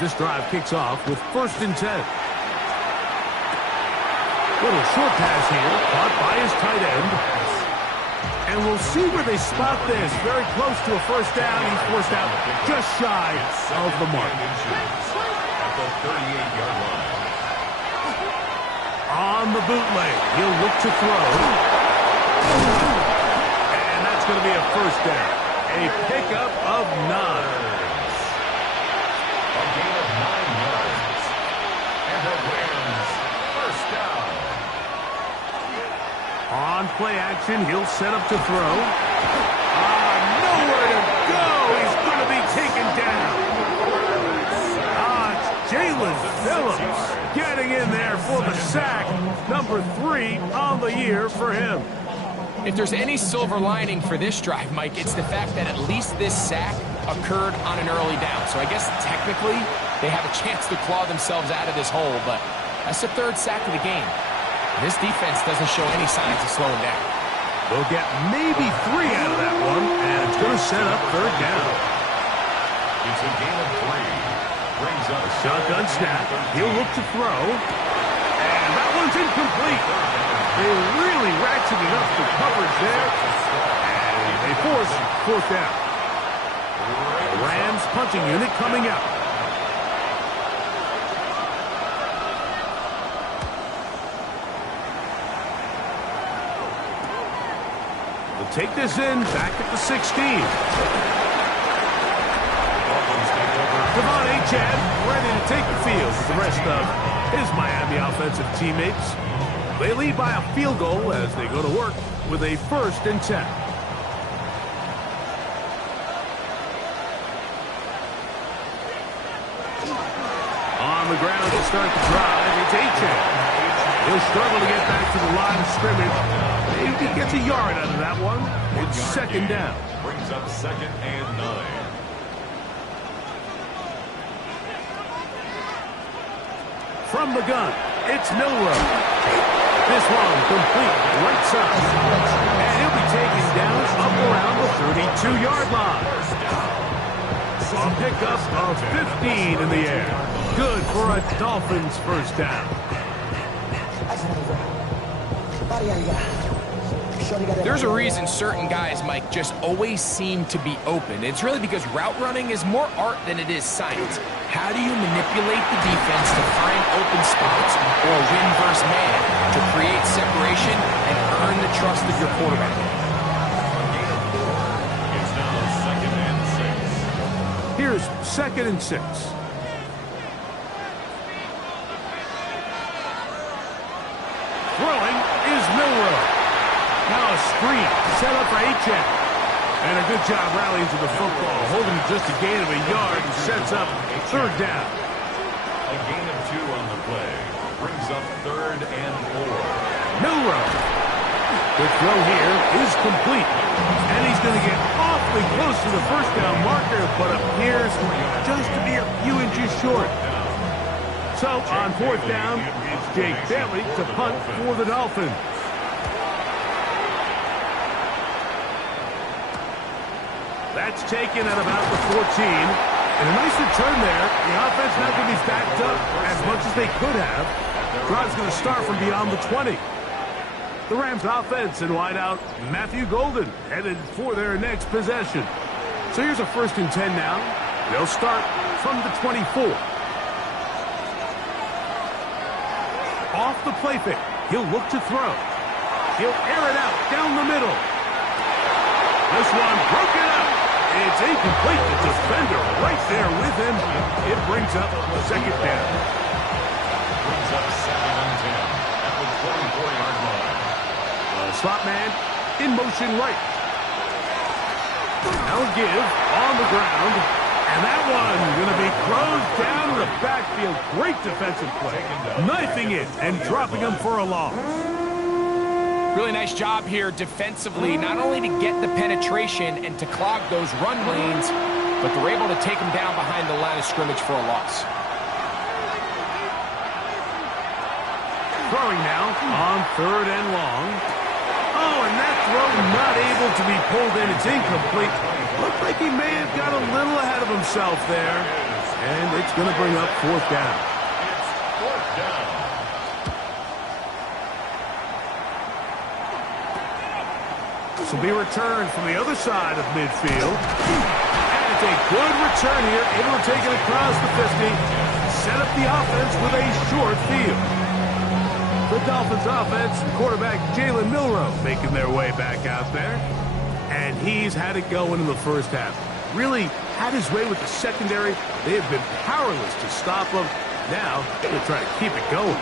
This drive kicks off with first and 10. Little short pass here, caught by his tight end. And we'll see where they spot this. Very close to a first down. He's forced out just shy of the mark. At the 38-yard line. On the bootleg, he'll look to throw. And that's going to be a first down. A pickup of 9. A gain of 9 yards. And the Rams first down. On play action, he'll set up to throw. Nowhere to go. He's going to be taken down. It's Jalen Phillips getting in there for the sack. Number 3 on the year for him. If there's any silver lining for this drive, Mike, it's the fact that at least this sack occurred on an early down. So I guess technically they have a chance to claw themselves out of this hole, but that's the 3rd sack of the game. This defense doesn't show any signs of slowing down. They'll get maybe 3 out of that one, and it's going to set up 3rd down. It's a gain of 3. Brings up Shotgun snap. He'll look to throw. And that one's incomplete. They really ratcheted up the coverage there. And they force 4th down. The Rams punting unit coming out. They'll take this in back at the 16. Devon Achane ready to take the field with the rest of his Miami offensive teammates. They lead by a field goal as they go to work with a 1st and 10. On the ground to start the drive, it's Achane. He'll struggle to get back to the line of scrimmage. Maybe he gets a yard out of that one. It's 2nd down. Brings up 2nd and 9. From the gun, it's Milroe. This one complete, right side. And he'll be taken down up around the 32-yard line. A pickup of 15 in the air. Good for a Dolphins first down. There's a reason certain guys, Mike, just always seem to be open. It's really because route running is more art than it is science. How do you manipulate the defense to find open spots or win versus man to create separation and earn the trust of your quarterback? It's now 2nd and 6. Here's 2nd and 6. Throwing is Milroe. Now a screen set up for Achane. And a good job rallying to the football, holding just a gain of a yard and sets up 3rd down. A gain of 2 on the play. Brings up 3rd and 4. Milroe. The throw here is complete. And he's going to get awfully close to the first down marker, but appears just to be a few inches short. So on 4th down, it's Jake Bailey to punt for the Dolphins. That's taken at about the 14. And a nice return there. The offense not going to be backed up as much as they could have. Drive's going to start from beyond the 20. The Rams offense and wideout Matthew Golden headed for their next possession. So here's a 1st and 10 now. They'll start from the 24. Off the play fake. He'll look to throw. He'll air it out down the middle. This one broken up. It's incomplete. The defender right there with him. It brings up 2nd down. Brings up 2nd and 10 at the 24-yard line. Slot man in motion right. Now give on the ground. And that one going to be closed down in the backfield. Great defensive play. Knifing it and dropping him for a loss. Really nice job here defensively, not only to get the penetration and to clog those run lanes, but they're able to take them down behind the line of scrimmage for a loss. Throwing now on 3rd and long. Oh, and that throw not able to be pulled in. It's incomplete. Looked like he may have got a little ahead of himself there. And it's going to bring up 4th down. It's 4th down. will be returned from the other side of midfield. And it's a good return here, able to take it across the 50. Set up the offense with a short field. The Dolphins offense and quarterback Jalen Milroe making their way back out there. And he's had it going in the first half. Really had his way with the secondary. They have been powerless to stop him. Now they'll try to keep it going.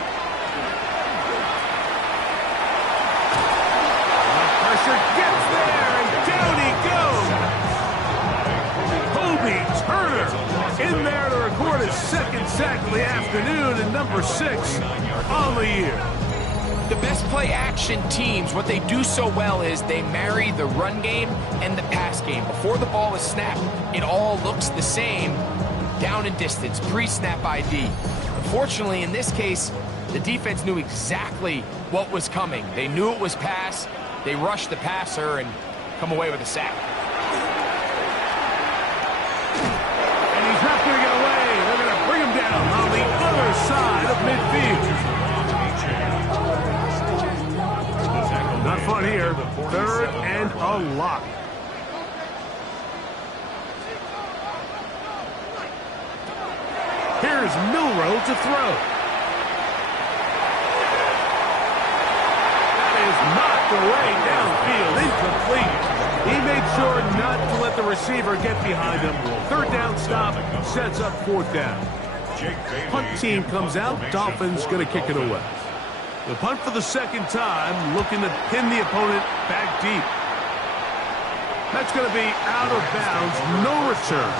Pressure gets there, and down he goes. Kobe Turner in there to record his second sack of the afternoon and number 6 on the year. The best play-action teams, what they do so well is they marry the run game and the pass game. Before the ball is snapped, it all looks the same down and distance, pre-snap ID. Unfortunately, in this case, the defense knew exactly what was coming. They knew it was pass. They rushed the passer and come away with a sack. And he's not going to get away. They're going to bring him down on the other side of midfield. Not fun here. 3rd and a lot. Here's Milroe to throw. That is knocked away downfield, incomplete. He made sure not to let the receiver get behind him. 3rd down stop sets up 4th down. Punt team comes out. Dolphins going to kick it away. The punt for the second time, looking to pin the opponent back deep. That's going to be out of bounds, no return.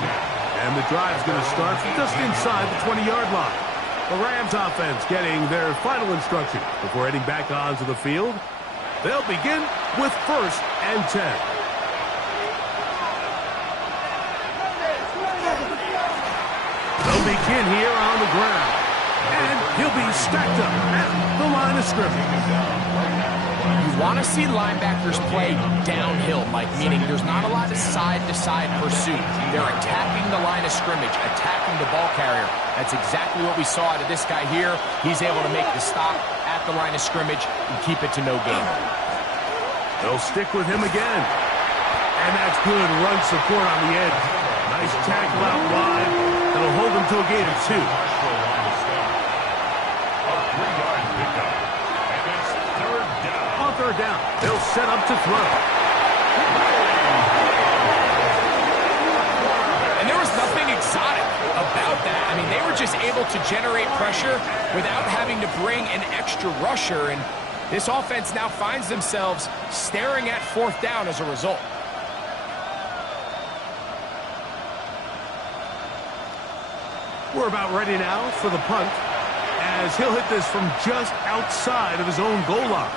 And the drive's going to start just inside the 20-yard line. The Rams offense getting their final instruction before heading back onto the field. They'll begin with 1st and 10. They'll begin here on the ground. And he'll be stacked up at the line of scrimmage. You want to see linebackers play downhill, Mike, meaning there's not a lot of side-to-side pursuit. They're attacking the line of scrimmage, attacking the ball carrier. That's exactly what we saw out of this guy here. He's able to make the stop at the line of scrimmage and keep it to no gain. They'll stick with him again. And that's good run support on the edge. Nice tackle out wide. That'll hold him to a gain of 2. On 3rd down, they'll set up to throw. And there was nothing exotic about that. I mean, they were just able to generate pressure without having to bring an extra rusher. And this offense now finds themselves staring at 4th down as a result. We're about ready now for the punt, as he'll hit this from just outside of his own goal line.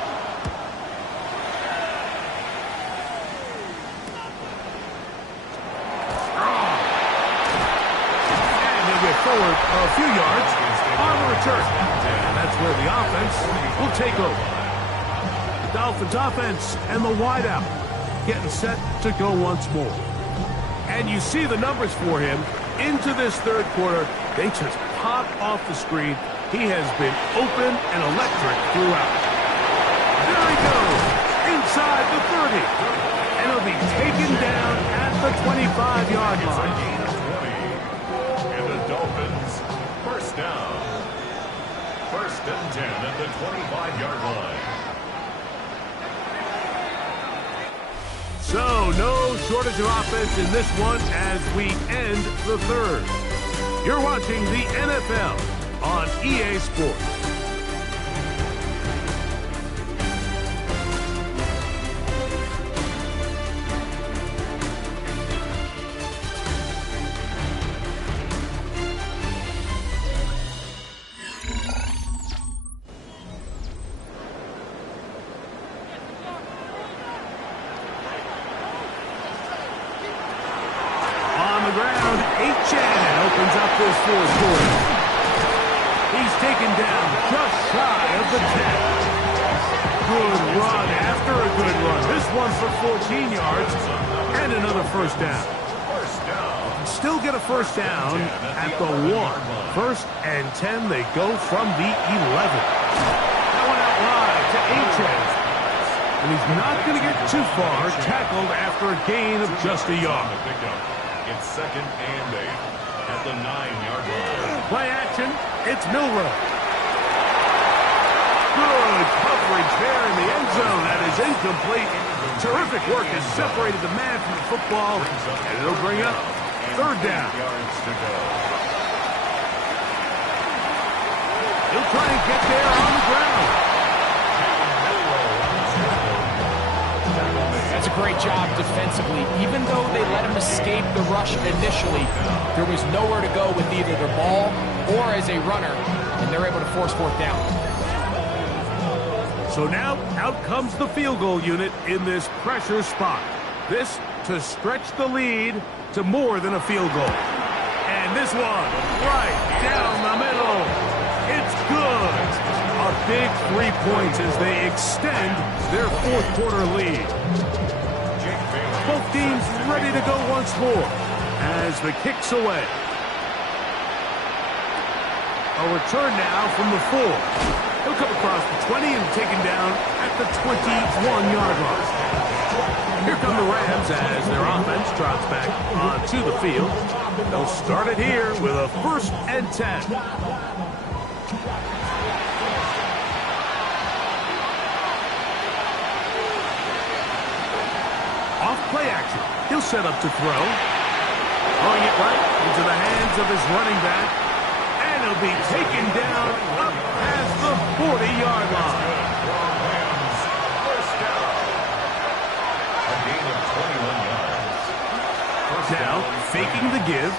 And he'll get forward a few yards on the return. And that's where the offense will take over. The Dolphins offense and the wideout getting set to go once more. And you see the numbers for him into this 3rd quarter. They just pop off the screen. He has been open and electric throughout. There he goes, inside the 30. And he'll be taken down at the 25-yard line. And the Dolphins, 1st down. 1st and 10 at the 25-yard line. So, no shortage of offense in this one as we end the 3rd. You're watching the NFL on EA Sports. Opens up this 4th quarter. He's taken down just shy of the 10. Good run after a good run. This one for 14 yards and another 1st down. Still get a 1st down at the 1. 1st and 10, they go from the 11. That one out wide to Achane. And he's not going to get too far, tackled after a gain of just a yard. It's 2nd and 8 at the 9-yard line. Play action. It's Milroe. Good coverage there in the end zone. That is incomplete. Terrific work has separated the man from the football, and it'll bring up 3rd down. He'll try and get there on the ground. That's a great job defensively. Even though they let him escape the rush initially, there was nowhere to go with either the ball or as a runner, and they're able to force 4th down. So now, out comes the field goal unit in this pressure spot. This to stretch the lead to more than a field goal. And this one, right down the middle. It's good. A big 3 points as they extend their 4th quarter lead. Both teams ready to go once more as the kick's away. A return now from the 4. He'll come across the 20 and taken down at the 21-yard line. Here come the Rams as their offense trots back onto the field. They'll start it here with a 1st and 10. Off play action. He'll set up to throw. Throwing it right into the hands of his running back. And he'll be taken down up past the 40-yard line. First down. A gain of 21 yards. Now, faking the give.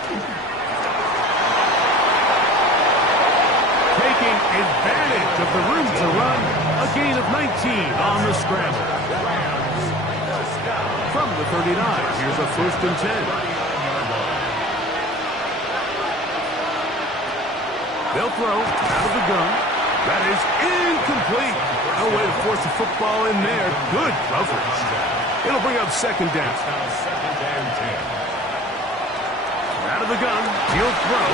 Taking advantage of the room to run. A gain of 19 on the scramble. From the 39, here's a 1st and 10. They'll throw out of the gun. That is incomplete. No way to force the football in there. Good coverage. It'll bring up 2nd down. Out of the gun. He'll throw.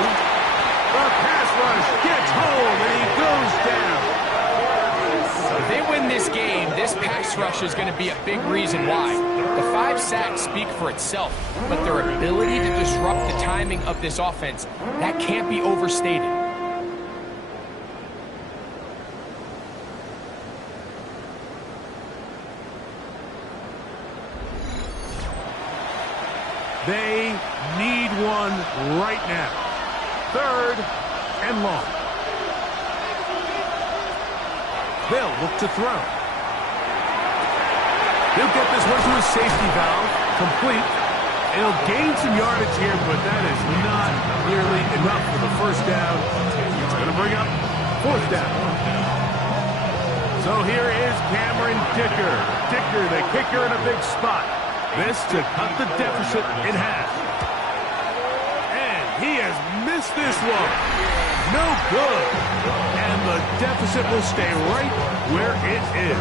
The pass rush gets home, and he goes down. If they win this game, this pass rush is going to be a big reason why. The 5 sacks speak for itself, but their ability to disrupt the timing of this offense, that can't be overstated. They need one right now. 3rd and long. They'll look to throw. He'll get this one to his safety valve. Complete. And he'll gain some yardage here, but that is not nearly enough for the 1st down. It's going to bring up 4th down. So here is Cameron Dicker. Dicker, the kicker, in a big spot. This to cut the deficit in half. And he has missed this one. No good. And the deficit will stay right where it is.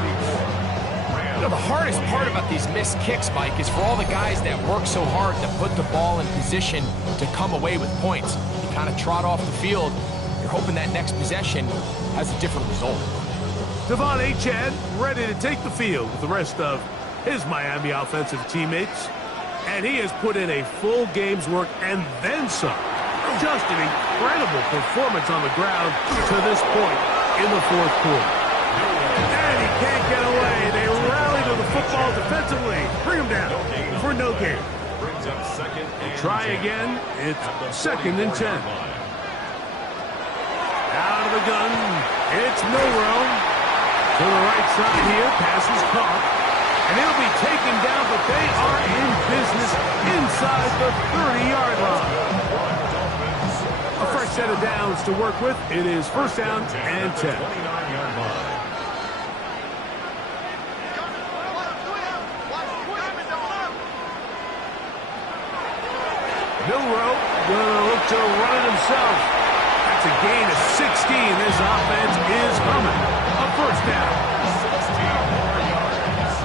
You know, the hardest part about these missed kicks, Mike, is for all the guys that work so hard to put the ball in position to come away with points. You kind of trot off the field. You're hoping that next possession has a different result. Devon Achane ready to take the field with the rest of his Miami offensive teammates. And he has put in a full game's work and then some. Just an incredible performance on the ground to this point in the 4th quarter. And he can't get away. They rally to the football defensively. Bring him down for no gain. Try again. It's 2nd and 10. Out of the gun. It's Milroe. To the right side here. Pass is caught. And he'll be taken down, but they are in business inside the 30-yard line. A fresh set of downs to work with. It is 1st down and 10. Milroe gonna look to run it himself. That's a gain of 16. This offense is humming. A 1st down. 16 more yards.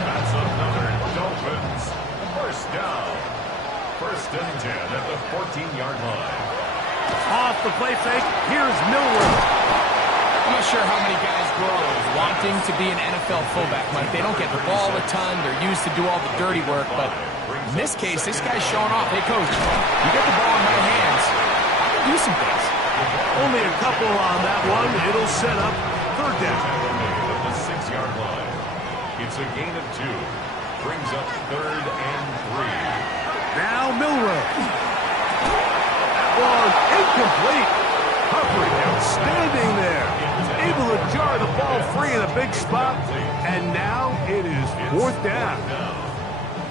That's another Dolphins 1st down. 1st and 10 at the 14-yard line. Off the play fake, here's Milroe. I'm not sure how many guys grow up wanting to be an NFL fullback, Mike. They don't get the ball a ton. They're used to do all the dirty work. But in this case, this guy's showing off. Hey, coach, you get the ball in my hands, I can do some things. Only a couple on that one. It'll set up third down. At the 6-yard line. It's a gain of 2. Brings up 3rd and 3. Now Milrow. That was incomplete. Hovering, outstanding there. Able to jar the ball free in a big spot. And now it is 4th down.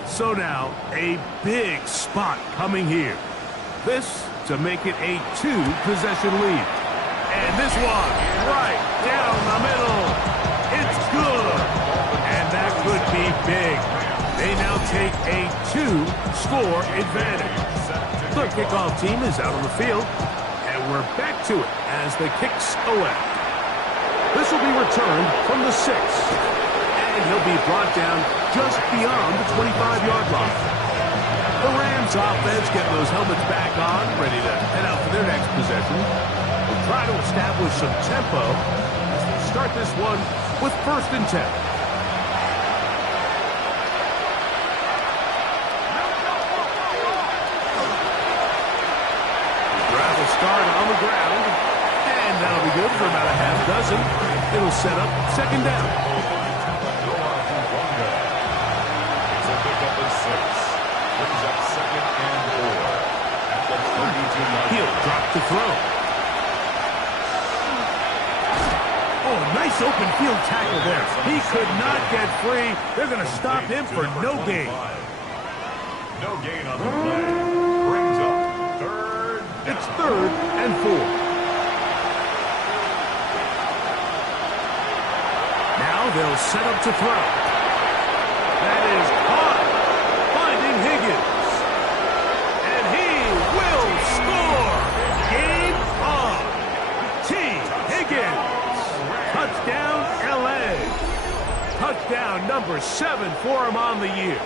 So now a big spot coming here. This to make it a 2-possession lead. And this one right down the middle. It's good. And that could be big. They now take a 2-score advantage. The kickoff team is out on the field. And we're back to it as the kicks away. This will be returned from the 6. And he'll be brought down just beyond the 25-yard line. The Rams offense getting those helmets back on, ready to head out for their next possession. We'll try to establish some tempo as they start this one with 1st and 10. Start on the ground, and that'll be good for about a half dozen. It'll set up 2nd down. It's a pickup of 6. Brings up 2nd and 4. At the 32-yard line. He'll drop to throw. Oh, nice open field tackle there. He could not get free. They're going to stop him for no gain. No gain on the play. Brings up 3rd. It's 3rd and 4. Now they'll set up to throw. That is caught. Finding Higgins. And he will score. Game on. T. Higgins. Touchdown, L.A. Touchdown number 7 for him on the year.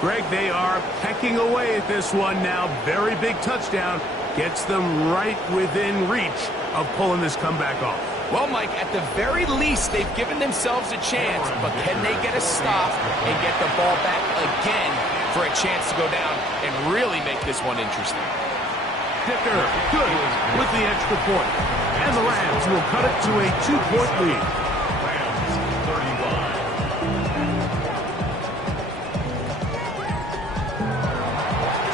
Greg, they are pecking away at this one now. Very big touchdown. Gets them right within reach of pulling this comeback off. Well, Mike, at the very least, they've given themselves a chance, but can they get a stop and get the ball back again for a chance to go down and really make this one interesting? Dicker, good with the extra point. And the Rams will cut it to a 2-point lead. Rams 31.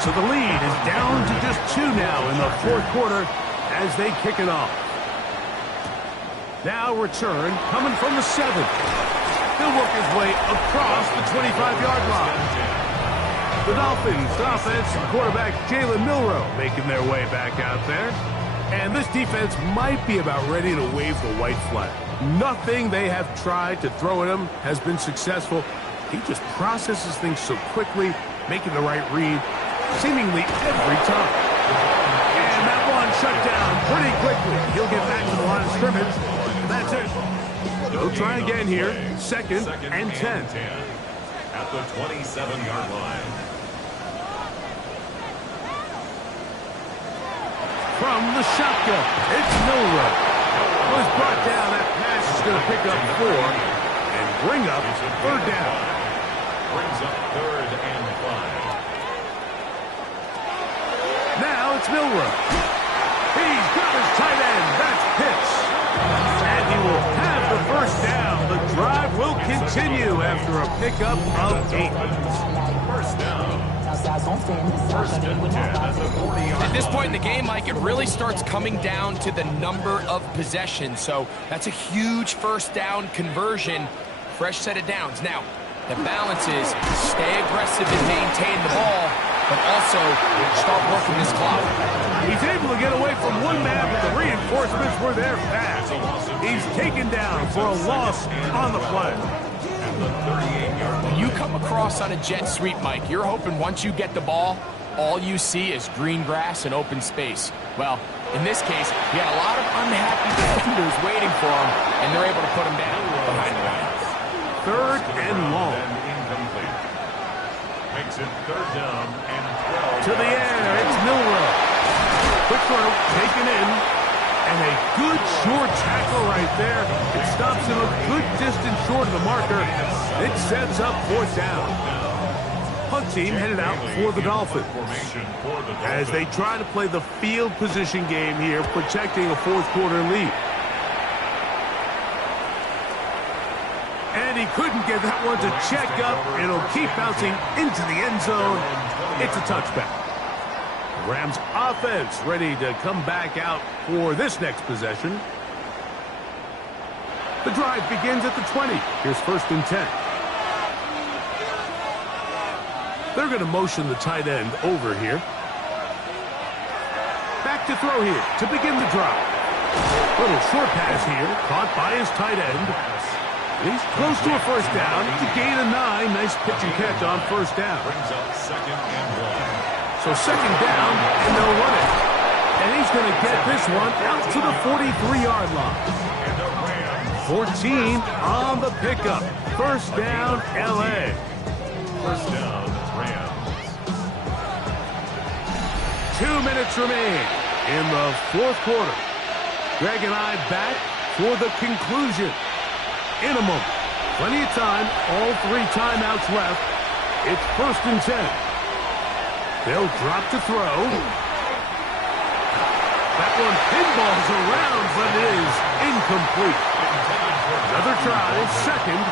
So the lead is down to just 2 now in the 4th quarter as they kick it off. Now return coming from the 7. He'll work his way across the 25-yard line. The Dolphins offense and quarterback Jalen Milrow making their way back out there. And this defense might be about ready to wave the white flag. Nothing they have tried to throw at him has been successful. He just processes things so quickly, making the right read seemingly every time. And that one shut down pretty quickly. He'll get back to the line of scrimmage. That's it. They'll try again here. 2nd and 10. At the 27-yard line. From the shotgun, it's Milrow. Was brought down. That pass is going to pick up 4 and bring up 3rd down. Brings up 3rd and 5. Now it's Milrow. He's got his tight end. That's Pitts. And he will have the 1st down. The drive will continue after a pickup of 8. 1st down. 1st and 10 at the 40-yard. At this point in the game, Mike, it really starts coming down to the number of possessions. So that's a huge 1st down conversion. Fresh set of downs. Now, the balance is stay aggressive and maintain the ball, but also start working this clock. He's able to get away from one man, but the reinforcements were there fast. He's taken down for a loss on the play. When you come across on a jet sweep, Mike, you're hoping once you get the ball, all you see is green grass and open space. Well, in this case, you got a lot of unhappy defenders waiting for him, and they're able to put him down behind the line. 3rd and long. Incomplete. Makes it 3rd down and 12. To the air, it's Milrow. Quick throw, taken in, And a good short tackle right there. It stops him a good distance short of the marker. It sets up fourth down. Punt team headed out for the Dolphins as they try to play the field position game here, protecting a fourth quarter lead. And he couldn't get that one to check up. It'll keep bouncing into the end zone. It's a touchback. Rams offense ready to come back out for this next possession. The drive begins at the 20. Here's 1st and 10. They're going to motion the tight end over here. Back to throw here to begin the drive. Little short pass here, caught by his tight end. He's close to a first down. It's a gain of 9. Nice pitch and catch on first down. So 2nd down, and they'll run it. And he's going to get this one out to the 43-yard line. 14 on the pickup. First down, L.A. First down, Rams. 2 minutes remain in the fourth quarter. Greg and I back for the conclusion in a moment. Plenty of time, all 3 timeouts left. It's 1st and 10. They'll drop to throw. That one pinballs around, but it is incomplete. Another try, 2nd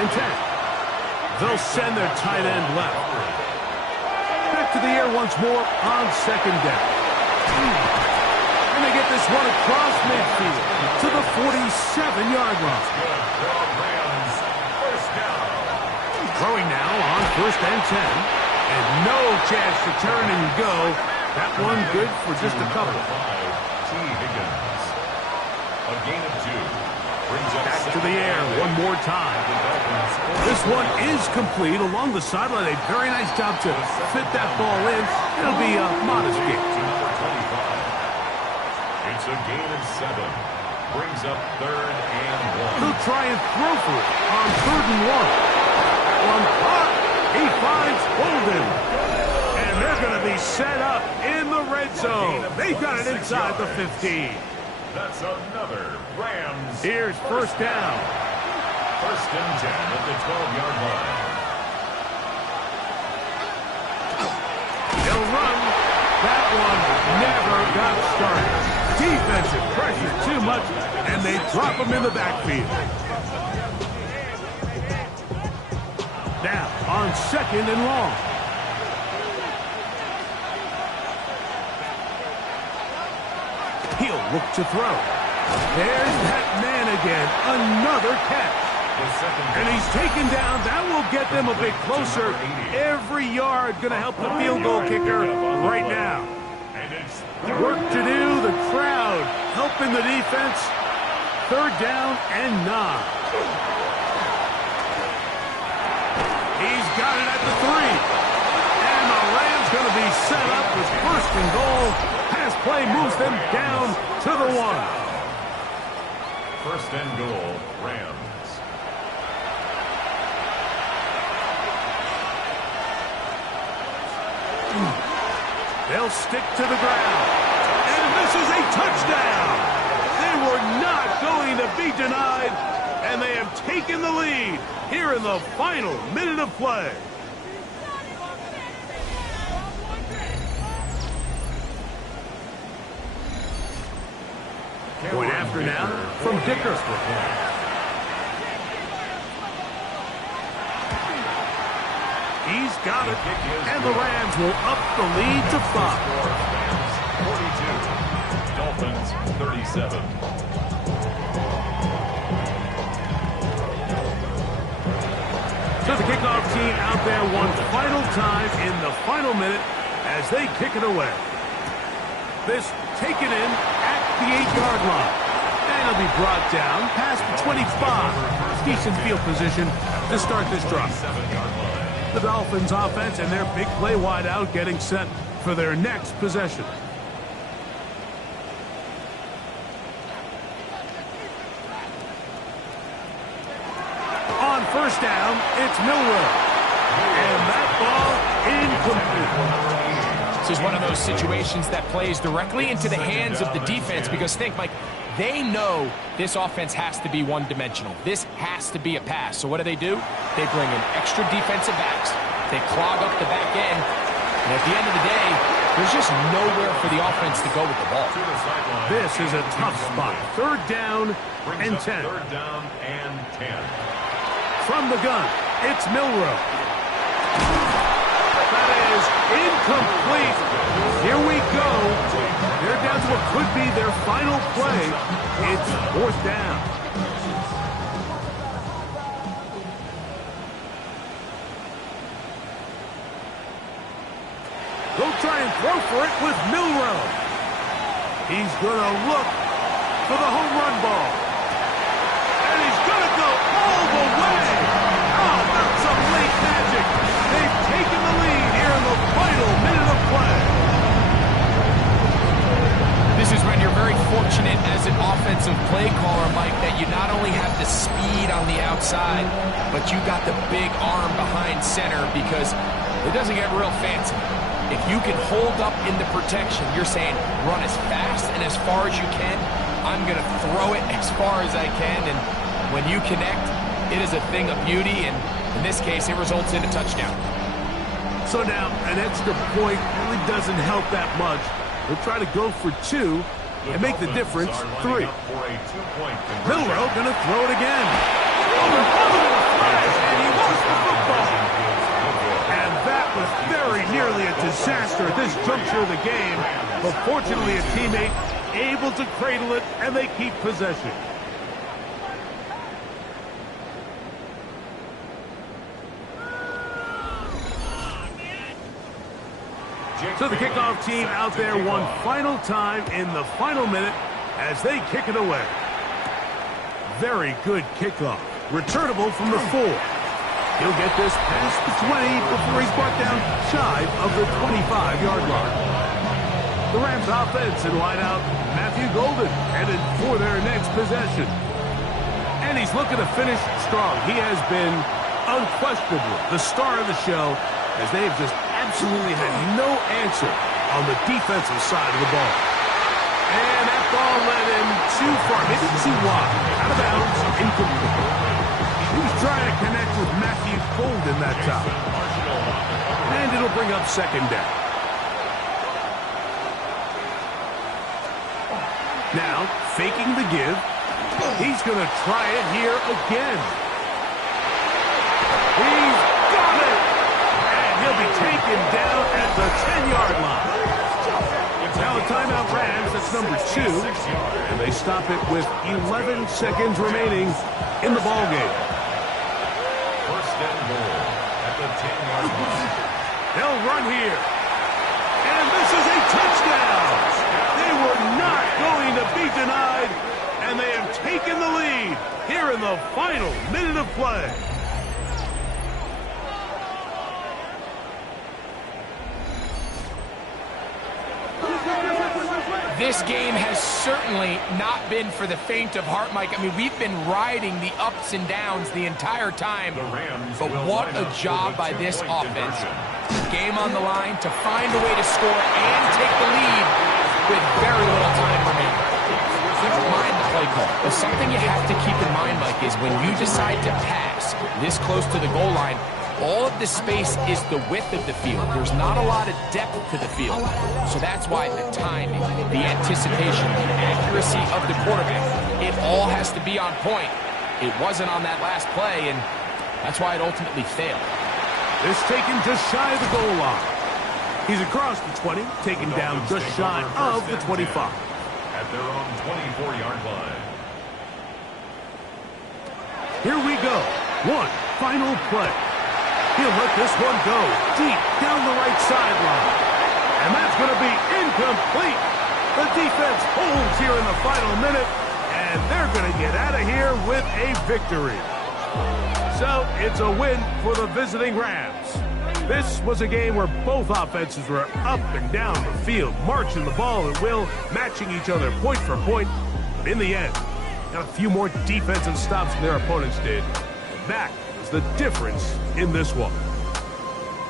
and 10. They'll send their tight end left. Back to the air once more on 2nd down. And they get this one across midfield to the 47-yard line. Throwing now on 1st and 10. And no chance to turn and go. That one good for just a couple. A gain of 2. Back to the air one more time. This one is complete along the sideline. A very nice job to fit that ball in. It'll be a modest gain. It's a gain of 7. Brings up 3rd and 1. He'll try and throw for it on 3rd and 1. That one caught. He finds Holden. And they're going to be set up in the red zone. They got it inside the 15. That's another Rams. Here's 1st down. 1st and 10 at the 12-yard line. He'll run. That one never got started. Defensive pressure too much, and they drop him in the backfield. Now on 2nd and long. He'll look to throw. There's that man again. Another catch. And he's taken down. That will get them a bit closer. Every yard going to help the field goal kicker right now. Work to do. The crowd helping the defense. 3rd down and 9. He's got it at the 3. And the Rams going to be set up with 1st and goal. Pass play moves them down to the 1. 1st and goal, Rams. They'll stick to the ground. And this is a touchdown. They were not going to be denied. And they have taken the lead here in the final minute of play. Point after now from Dicker. He's got it. And the Rams will up the lead to 5. 42. Dolphins 37. So the kickoff team out there one final time in the final minute as they kick it away. This taken in at the 8-yard line. And it'll be brought down past the 25. Decent field position to start this drive. The Dolphins offense and their big play wideout getting set for their next possession. On 1st down, it's Milroe. And that ball incomplete. is one of those situations that plays directly into the hands of the defense because think, Mike, they know this offense has to be one-dimensional. This has to be a pass. So what do? They bring in extra defensive backs. They clog up the back end. And at the end of the day, there's just nowhere for the offense to go with the ball. This is a tough spot. Third down and 10. Third down and 10. From the gun, it's Milroe. That is incomplete. Here we go. They're down to what could be their final play. It's fourth down. They'll try and throw for it with Milroe. He's going to look for the home run ball. And he's going to go all the way. Oh, that's some late magic. They've taken the lead here in the final minute of play. This is when you're very fortunate as an offensive play caller, Mike, that you not only have the speed on the outside, but you got the big arm behind center because it doesn't get real fancy. If you can hold up in the protection, you're saying run as fast and as far as you can. I'm going to throw it as far as I can. And when you connect, it is a thing of beauty. And in this case, it results in a touchdown. So now an extra point really doesn't help that much. They'll try to go for two and make the difference 3. Milroe going to throw it again. Oh, and he lost the football. And that was very nearly a disaster at this juncture of the game. But fortunately, a teammate able to cradle it, and they keep possession. So the kickoff team out there one final time in the final minute as they kick it away. Very good kickoff. Returnable from the 4. He'll get this past the 20 before he's brought down shy of the 25-yard line. The Rams offense in wideout, Matthew Golden, headed for their next possession. And he's looking to finish strong. He has been unquestionably the star of the show as they have just absolutely had no answer on the defensive side of the ball. And that ball led him too far, maybe too wide. Out of bounds, incomplete. He was trying to connect with Matthew Golden that time. And it'll bring up second down. Now, faking the give. He's going to try it here again. He's got it! And he'll be taken down at the 10-yard line. Now a timeout Rams, that's number 2. And they stop it with 11 seconds remaining in the ballgame. First and goal at the 10-yard line. They'll run here. And this is a touchdown. They were not going to be denied. And they have taken the lead here in the final minute of play. This game has certainly not been for the faint of heart, Mike. I mean, we've been riding the ups and downs the entire time. But what a job by this offense. Game on the line to find a way to score and take the lead with very little time remaining. Never mind the play call. But something you have to keep in mind, Mike, is when you decide to pass this close to the goal line, all of the space is the width of the field. There's not a lot of depth to the field. So that's why the timing, the anticipation, the accuracy of the quarterback, it all has to be on point. It wasn't on that last play, and that's why it ultimately failed. This taken just shy of the goal line. He's across the 20, taken down just shy of the 25. At their own 24-yard line. Here we go. One final play. He'll let this one go deep down the right sideline. And that's going to be incomplete. The defense holds here in the final minute, and they're going to get out of here with a victory. So it's a win for the visiting Rams. This was a game where both offenses were up and down the field, marching the ball at will, matching each other point for point. But in the end, got a few more defensive stops than their opponents did. And that was the difference in this one.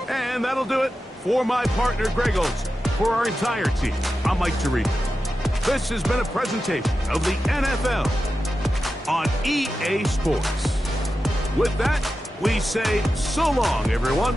And that'll do it for my partner, Greg Olson. For our entire team, I'm Mike Tirico. This has been a presentation of the NFL on EA Sports. With that, we say so long, everyone.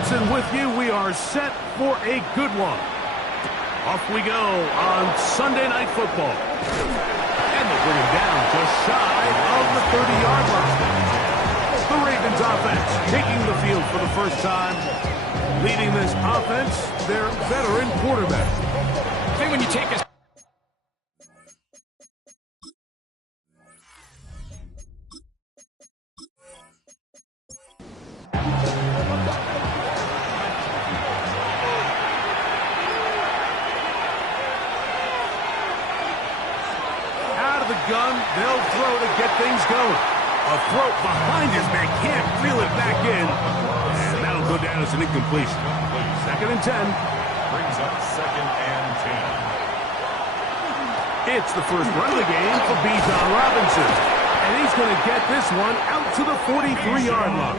Robinson with you. We are set for a good one. Off we go on Sunday Night Football. And they bring him down just shy of the 30-yard line. The Ravens offense taking the field for the first time. Leading this offense, their veteran quarterback. I think when you take a gun, they'll throw to get things going. A throw behind his man, can't reel it back in. And that'll go down as an incompletion. 2nd and 10. Brings up 2nd and 10. It's the first run of the game for Bijan Robinson. And he's going to get this one out to the 43-yard line.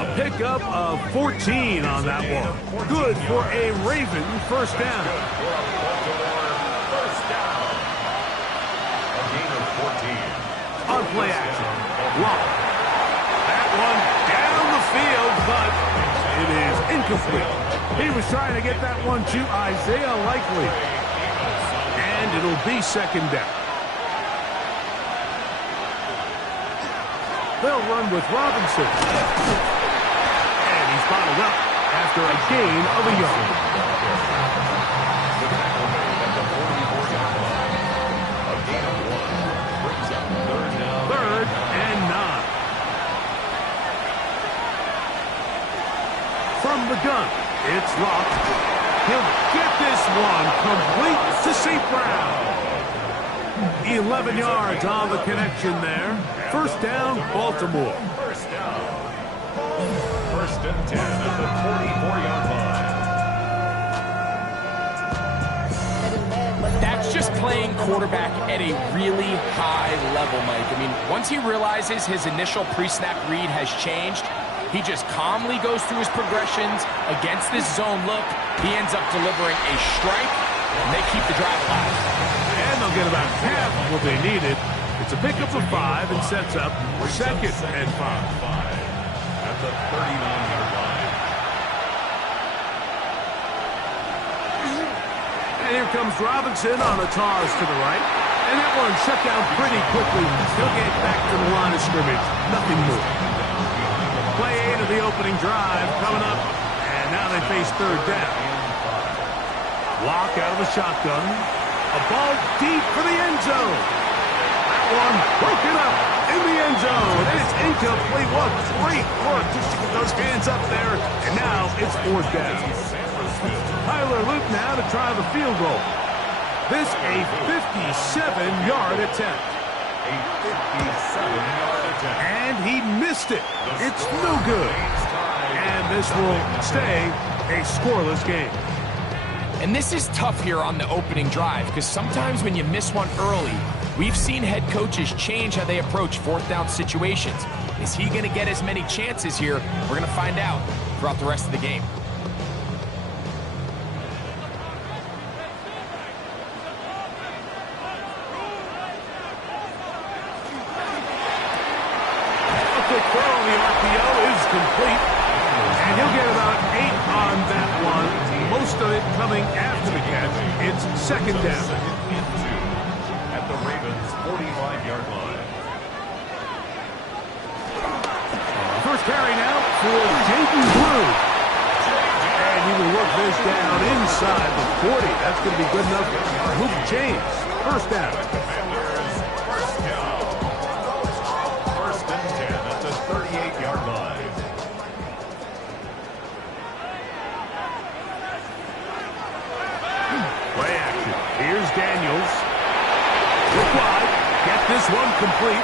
A pickup of 14 on that one. Good for a Raven first down. On play action. Long. That one down the field, but it is incomplete. He was trying to get that one to Isaiah Likely. And it'll be 2nd down. They'll run with Robinson. And he's bottled up after a gain of a yard. From the gun, it's locked. He'll get this one complete to St. Brown. 11 yards on the connection there. First down, Baltimore. First down. 1st and 10 at the 44-yard line. That's just playing quarterback at a really high level, Mike. I mean, once he realizes his initial pre-snap read has changed, he just calmly goes through his progressions against this zone look. He ends up delivering a strike, and they keep the drive alive. And they'll get about half of what they needed. It's a pickup of 5 and sets up 2nd and 5. At the 39-yard line. And here comes Robinson on the toss to the right. And that one shut down pretty quickly. He'll get back to the line of scrimmage. Nothing more. Play 8 of the opening drive coming up. And now they face 3rd down. Block out of the shotgun. A ball deep for the end zone. That one broken up in the end zone. And it's incomplete. What great work just to get those hands up there. And now it's 4th down. Tyler Luke now to try the field goal. This a 57-yard attempt. A 57-yard attempt. And he missed it. It's no good. And this will stay a scoreless game. And this is tough here on the opening drive, because sometimes when you miss one early, we've seen head coaches change how they approach 4th down situations. Is he going to get as many chances here? We're going to find out throughout the rest of the game. Quick throw on the RPO is complete. And he'll get about 8 on that one. Most of it coming after the catch. It's 2nd down. At the Ravens' 45-yard line. First carry now for Jaden Blue. And he will work this down inside the 40. That's going to be good enough for Luke James. First down. Daniels. Look wide. Get this one complete.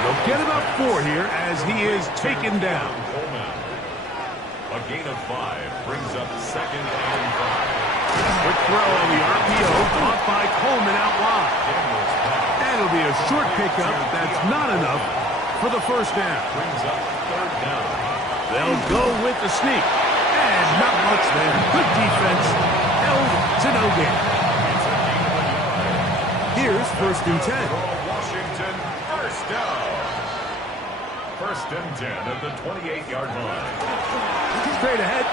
They'll get about 4 here as he is taken down. A gain of 5 brings up 2nd and 5. Quick throw on the RPO. Caught by Coleman out wide. And it'll be a short pickup. That's not enough for the first down. Brings up 3rd down. They'll go with the sneak. And not much there. Good defense. Held to no gain. Here's 1st and 10. Washington, first down. First and 10 at the 28-yard line. Straight ahead.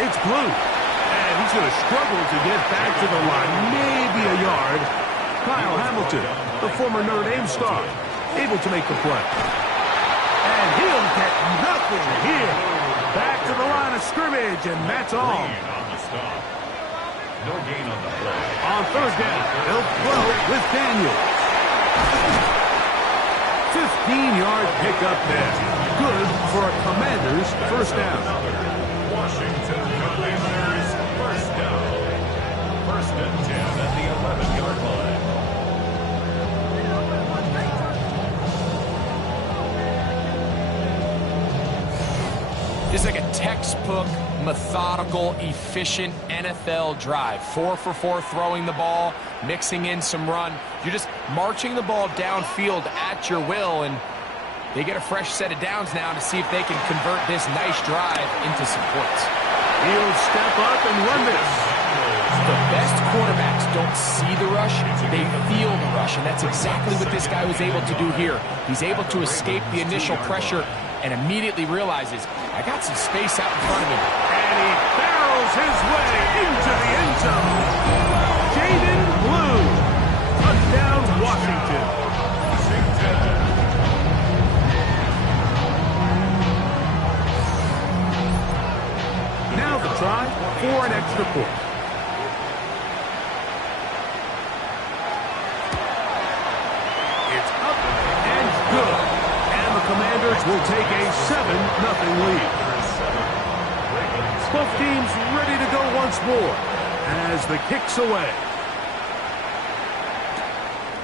It's Blue. And he's going to struggle to get back to the line. Maybe a yard. Kyle Hamilton, the former Notre Dame star, able to make the play. And he'll get nothing here. Back to the line of scrimmage, and that's all. On the stop. No gain on the play. On third down, they'll throw with Daniels. 15-yard pickup there. Good for a Commanders first down. Washington Commanders first down. First and 10 at the 11-yard line. It's like a textbook, methodical, efficient NFL drive. 4 for 4 throwing the ball, mixing in some run. You're just marching the ball downfield at your will, and they get a fresh set of downs now to see if they can convert this nice drive into some points. He'll step up and run this. The best quarterbacks don't see the rush, they feel the rush, and that's exactly what this guy was able to do here. He's able to escape the initial pressure and immediately realizes, I got some space out in front of him. And he barrels his way into the end zone. Jaden Blue. Touchdown, Washington. Now the try for an extra point. It's up and good. And the Commanders will take a 7-0 lead. Both teams ready to go once more as the kick's away.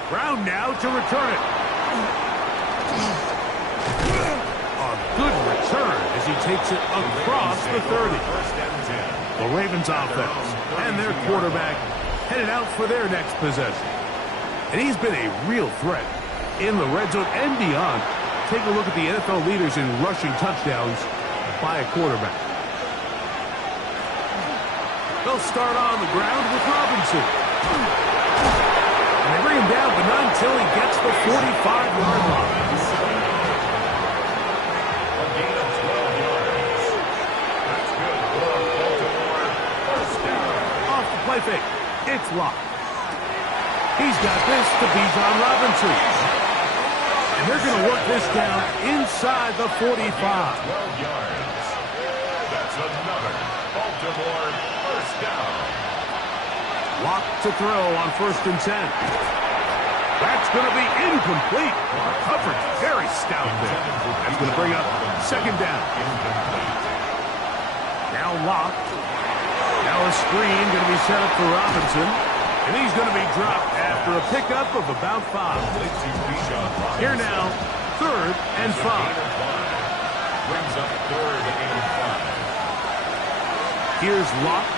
Brown now to return it. A good return as he takes it across the 30. The Ravens offense and their quarterback headed out for their next possession. And he's been a real threat in the red zone and beyond. Take a look at the NFL leaders in rushing touchdowns by a quarterback. They'll start on the ground with Robinson. And they bring him down, but not until he gets the 45-yard line. A gain of 12 yards. That's good for Baltimore. First down. Off the play fake. It's locked. He's got this to Bijan Robinson. And they're going to work this down inside the 45. 12 yards. That's another Baltimore first down. Locked to throw on first and 10. That's going to be incomplete. Coverage very stout there. That's going to bring up second down. Now locked. Now a screen going to be set up for Robinson. And he's going to be dropped after a pickup of about 5. Here now, third and 5. Brings up third and 5. Here's Locke.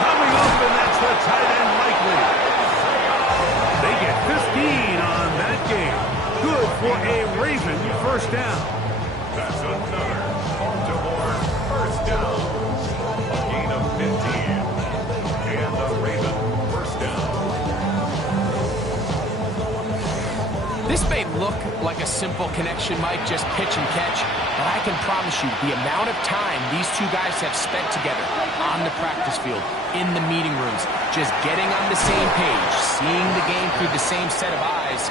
Coming up, and that's the tight end likely. They get 15 on that game. Good for a Raven first down. That's another Baltimore first down. A gain of 15. And the Raven first down. This may look like a simple connection, Mike, just pitch and catch, but I can promise you the amount of time these two guys have spent together on the practice field, in the meeting rooms, just getting on the same page, seeing the game through the same set of eyes,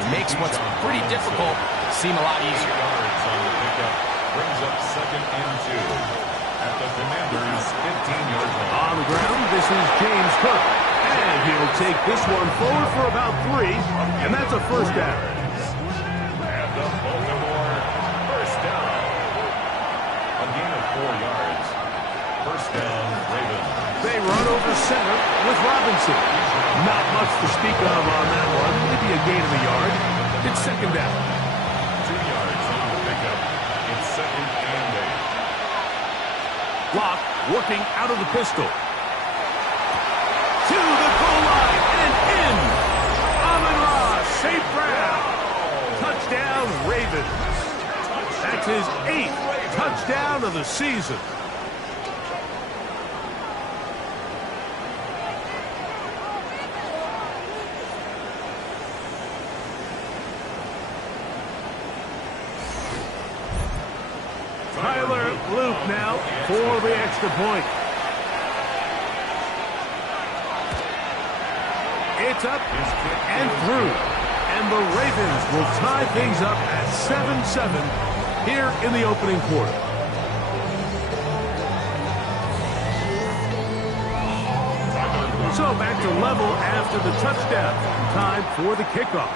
it makes what's pretty difficult seem a lot easier. Yards on the pickup brings up second and 2 at the Commanders' 15-yard line. On the ground, this is James Cook. And he'll take this one forward for about 3, and that's a first down. And the Baltimore first down. A gain of 4 yards. First down, Ravens. They run over center with Robinson. Not much to speak of on that one. Maybe a gain of a yard. It's second down. 2 yards on the pickup. It's second and 8. Locke working out of the pistol. To the goal line and in. Amon-Ra, St. Brown. Touchdown, Ravens. That's his 8th touchdown of the season. now for the extra point. It's up and through. And the Ravens will tie things up at 7-7 here in the opening quarter. So back to level after the touchdown. Time for the kickoff.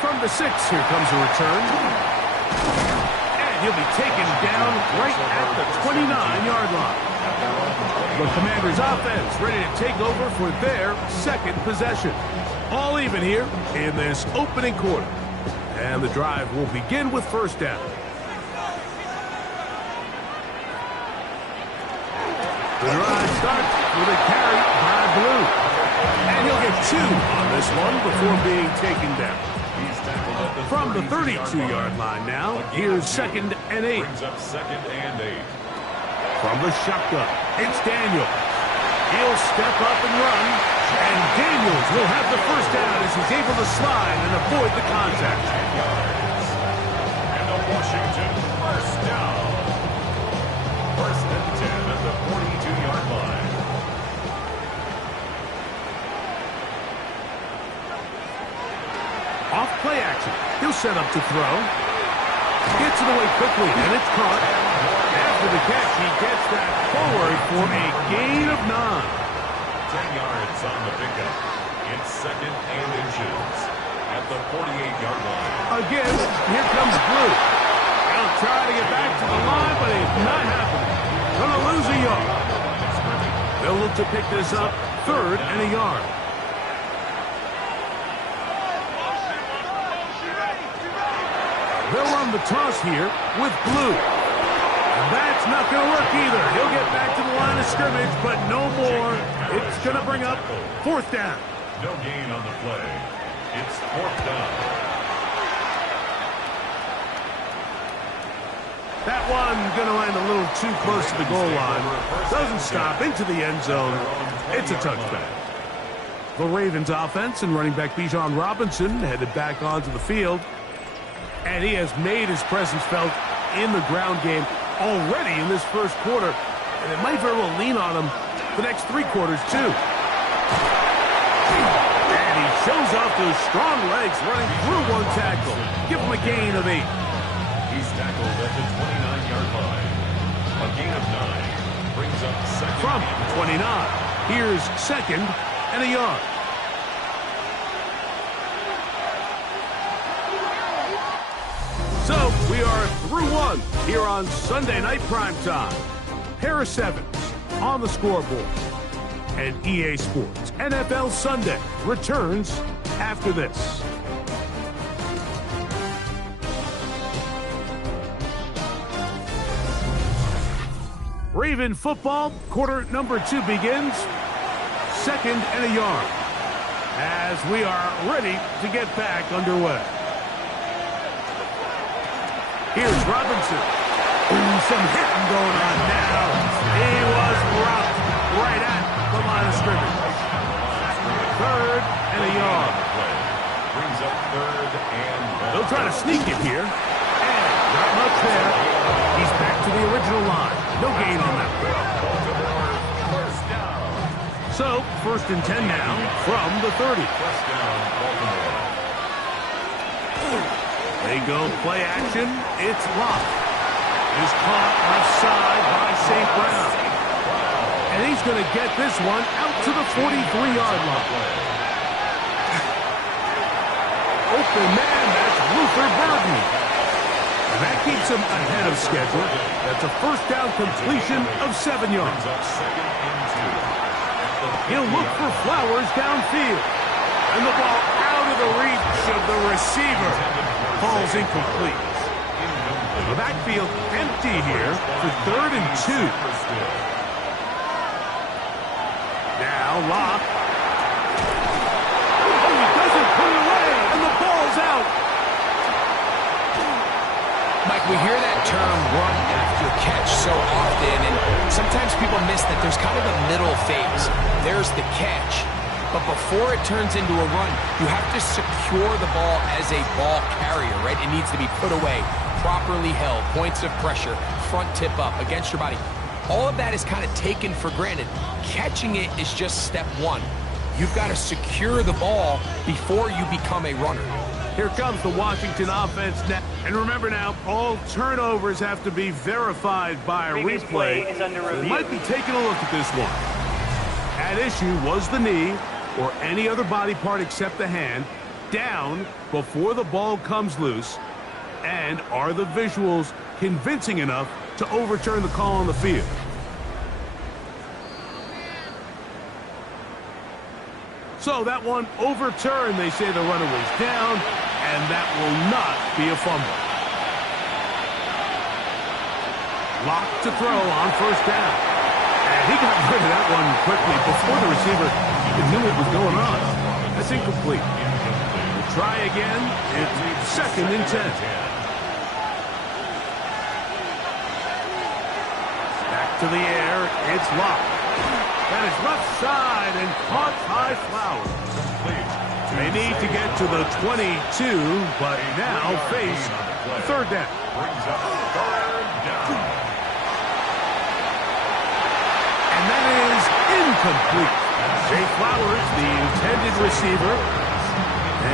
From the 6, here comes a return. And he'll be taken down right at the 29-yard line. The Commanders' offense ready to take over for their second possession. All even here in this opening quarter. And the drive will begin with first down. The drive starts with a carry by Blue. And he'll get 2 on this one before being taken down. From the 32-yard line now, here's 2nd and 8. Brings up 2nd and 8. From the shotgun, it's Daniel. He'll step up and run, and Daniels will have the first down as he's able to slide and avoid the contact. And the Washington first down. First and 10 at the 42-yard line. Off play action. He'll set up to throw. Gets it away quickly, and it's caught. After the catch, he gets that forward for a gain of 9. 10 yards on the pickup. It's 2nd and inches at the 48-yard line. Again, here comes Blue. He'll try to get back to the line, but it's not happening. Gonna lose a yard. They'll look to pick this up 3rd and a yard. They'll run the toss here with Blue. And that's not going to work either. He'll get back to the line of scrimmage, but no more. It's going to bring up 4th down. No gain on the play. It's 4th down. That one going to land a little too close to the goal line. Doesn't stop into the end zone. It's a touchback. The Ravens offense and running back Bijan Robinson headed back onto the field. And he has made his presence felt in the ground game already in this first quarter. And it might very well lean on him the next 3 quarters, too. And he shows off those strong legs running through one tackle. Give him a gain of 8. He's tackled at the 29-yard line. A gain of 9 brings up 2nd. From 29, here's 2nd and a yard. So, we are through 1 here on Sunday Night Primetime. Harris Evans on the scoreboard. And EA Sports NFL Sunday returns after this. Raven football, quarter number 2 begins. 2nd and a yard. As we are ready to get back underway. Here's Robinson. Ooh, some hitting going on now. He was rocked right at the line of scrimmage. 3rd and a yard. Brings up 3rd and 1. They'll try to sneak it here. And not much there. He's back to the original line. No gain on that. First down. So, 1st and 10 now from the 30. First down, Baltimore. They go play action. It's locked. Is caught left side by St. Brown. And he's going to get this one out to the 43-yard line. Open man, that's Luther Burden. And that keeps him ahead of schedule. That's a first down completion of 7 yards. He'll look for Flowers downfield. And the ball out of the reach of the receiver. Ball's incomplete. The backfield empty here for 3rd and 2. Now Locke. Oh, he doesn't put it away, and the ball's out. Mike, we hear that term run after catch so often, and sometimes people miss that there's kind of a middle phase. There's the catch. But before it turns into a run, you have to secure the ball as a ball carrier, right? It needs to be put away. properly held, points of pressure, front tip up, against your body. All of that is kind of taken for granted. Catching it is just step one. You've got to secure the ball before you become a runner. Here comes the Washington offense now. And remember now, all turnovers have to be verified by a replay. We might be taking a look at this one. At issue was the knee or any other body part except the hand down before the ball comes loose. And are the visuals convincing enough to overturn the call on the field? So that one overturned. They say the runner was down, and that will not be a fumble. Locked to throw on first down. And he got rid of that one quickly before the receiver even knew what was going on. That's incomplete. We'll try again. It's 2nd and 10. Back to the air. It's locked. That is left side and caught by Flowers. They need to get to the 22, but now face 3rd down. And that is incomplete. Jay Flowers, the intended receiver,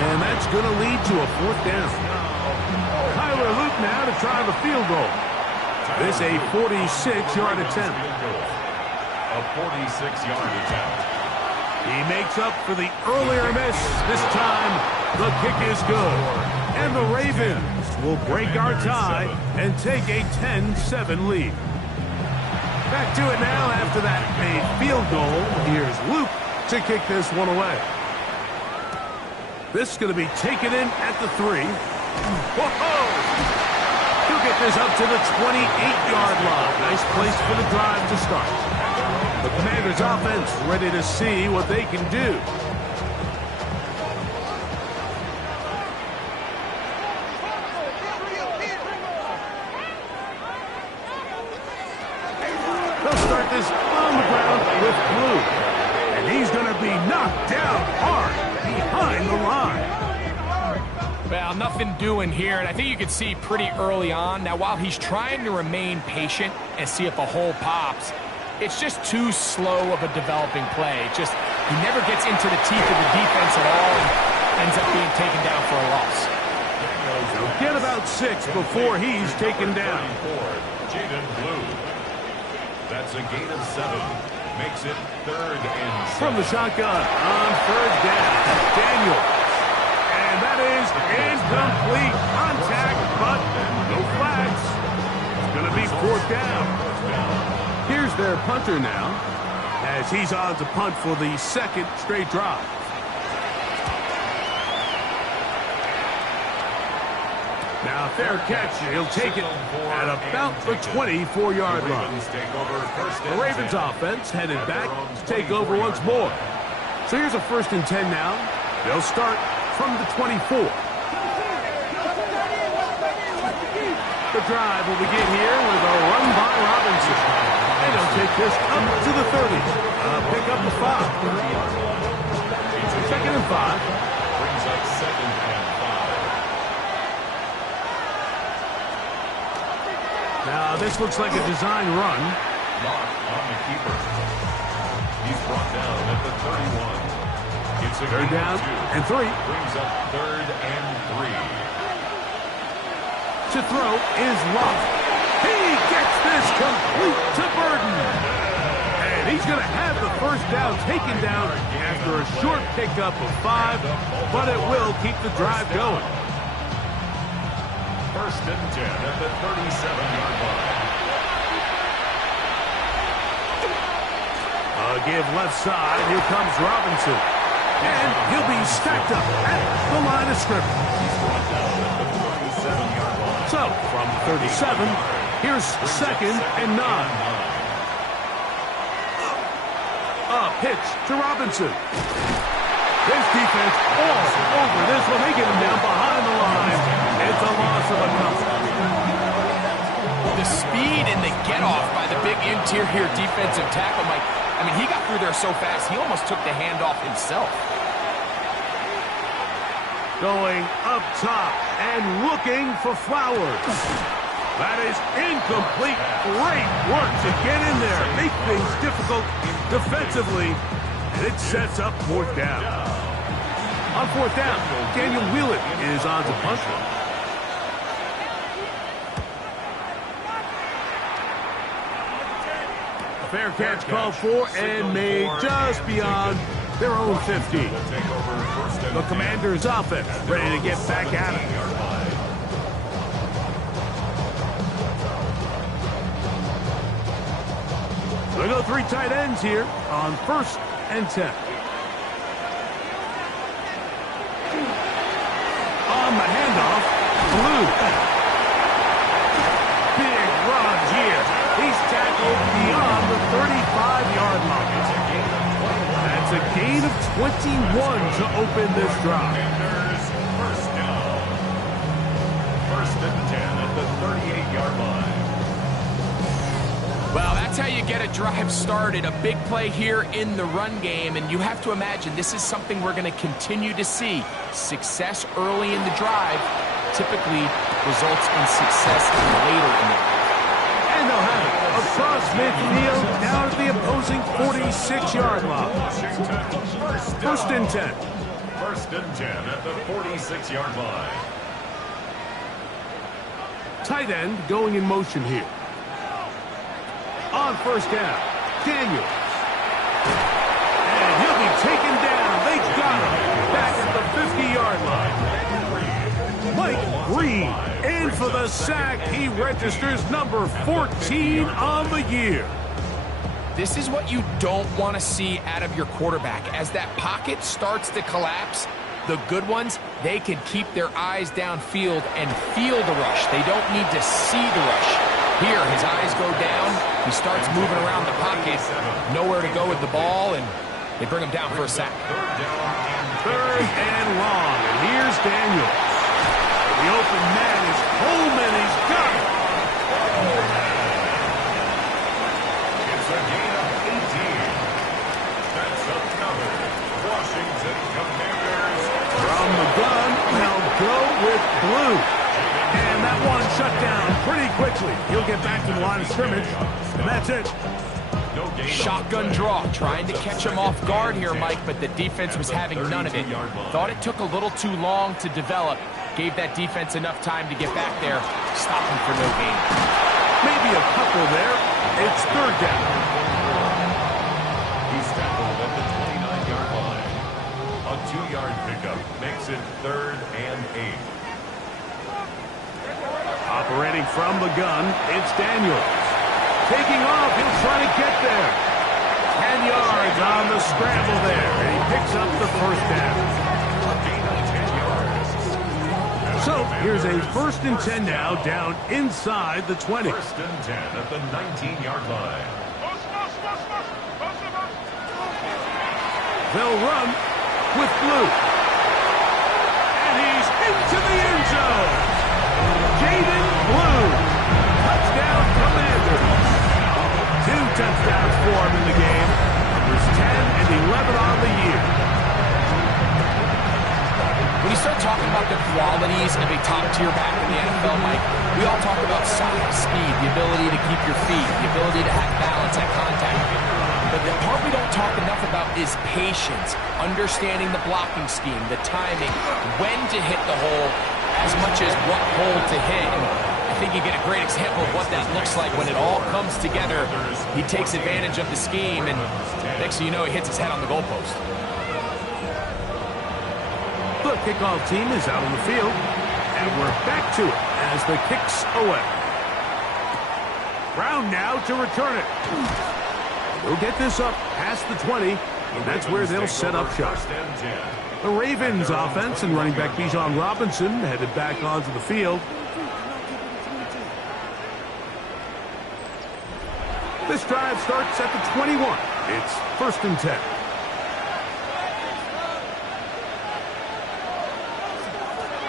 and that's going to lead to a 4th down. Tyler Luke now to try the field goal. This a 46-yard attempt. A 46-yard attempt. He makes up for the earlier miss. This time, the kick is good. And the Ravens will break our tie and take a 10-7 lead. Back to it now after that made field goal. Here's Luke to kick this one away. This is going to be taken in at the 3. Whoa! He'll get this up to the 28-yard line. Nice place for the drive to start. The Commanders' offense ready to see what they can do. They'll start this on the ground with Blue. And he's going to be knocked down hard behind the line. Well, nothing doing here, and I think you can see pretty early on. Now, while he's trying to remain patient and see if a hole pops, it's just too slow of a developing play. He never gets into the teeth of the defense at all and ends up being taken down for a loss. So get about 6 before he's taken down. Jaden Blue. That's a gain of 7. Makes it 3rd and 7. From the shotgun on 3rd down. Daniel. And that is incomplete contact, but no flags. It's going to be 4th down. Here's their punter now, as he's on to punt for the 2nd straight drive. Now, fair catch. He'll take it at about the 24-yard line. The Ravens offense headed back to take over once more. So here's a 1st and 10 now. They'll start from the 24. The drive will begin here with a run by Robinson. And they'll take this up to the 30s. Pick up the 5. 2nd and 5. Brings up 2nd and 5. Now, this looks like a design run. Lock on the keeper. He's brought down at the 31. It's a 3rd down and 3. Brings up 3rd and 3. To throw is Lock. He gets this complete to Burden. And he's going to have the 1st down taken down after a short pickup of 5, but it will keep the drive going. 1st and 10 at the 37-yard line. Give left side. Here comes Robinson. And he'll be stacked up at the line of scrimmage. So, from 37, here's 2nd and 9. A pitch to Robinson. His defense all over this one. They get him down behind the line. It's a loss of a couple. The speed and the get-off by the big interior defensive tackle, Mike. I mean, he got through there so fast, he almost took the handoff himself. Going up top. and looking for Flowers. That is incomplete. Great work to get in there. Make things difficult defensively. And it sets up fourth down. On fourth down, Daniel Whelan is on to punt. A fair catch called for and made just beyond their own 15. The Commanders' offense ready to get back at it. They go three tight ends here on 1st and 10. On the handoff, Blue. Big run here. He's tackled beyond the 35-yard line. That's a gain of 21 to open this drive. First down. 1st and 10 at the 38-yard line. Well, that's how you get a drive started. A big play here in the run game, and you have to imagine this is something we're going to continue to see. Success early in the drive typically results in success later in the drive. And they'll have it across midfield down to the opposing 46-yard line. 1st and 10. 1st and 10 at the 46-yard line. Tight end going in motion here. On 1st down, Daniels. And he'll be taken down. They got him back at the 50-yard line. Mike Green in for the sack. He registers number 14 on the year. This is what you don't want to see out of your quarterback. As that pocket starts to collapse, the good ones, they can keep their eyes downfield and feel the rush. They don't need to see the rush. Here, his eyes go down. He starts moving around the pocket. Nowhere to go with the ball, and they bring him down for a sack. 3rd and long. And here's Daniels. The open man is Coleman. He's got it. It's a gain of 18. That's a cover. Washington Commanders. From the gun, they'll go with Blue. And that one shut down pretty quickly. He'll get back to the line of scrimmage, and that's it. Shotgun draw, trying to catch him off guard here, Mike, but the defense was having none of it. Thought it took a little too long to develop. Gave that defense enough time to get back there. Stop him for no gain. Maybe a couple there. It's 3rd down. He's tackled at the 29-yard line. A 2-yard pickup makes it 3rd and 8. Operating from the gun, it's Daniels. Taking off, he'll try to get there. 10 yards on the scramble there, and he picks up the 1st down. A gain of 10 yards. So here's a 1st and 10 now, down inside the 20. 1st and 10 at the 19-yard line. They'll run with Blue. And he's into the end zone. Jaden Blue. Touchdown Commanders. 2 touchdowns for him in the game. Numbers 10 and 11 on the year. When you start talking about the qualities of a top-tier back in the NFL, Mike, we all talk about size, speed, the ability to keep your feet, the ability to have balance at contact. But the part we don't talk enough about is patience, understanding the blocking scheme, the timing, when to hit the hole, as much as what hole to hit. And I think you get a great example of what that looks like when it all comes together. He takes advantage of the scheme, and next thing you know, he hits his head on the goalpost. The kickoff team is out on the field, and we're back to it as the kick's away. Brown now to return it. They'll get this up past the 20, and that's where they'll set up shop. The Ravens offense and running back Bijan Robinson headed back onto the field. This drive starts at the 21. It's 1st and 10.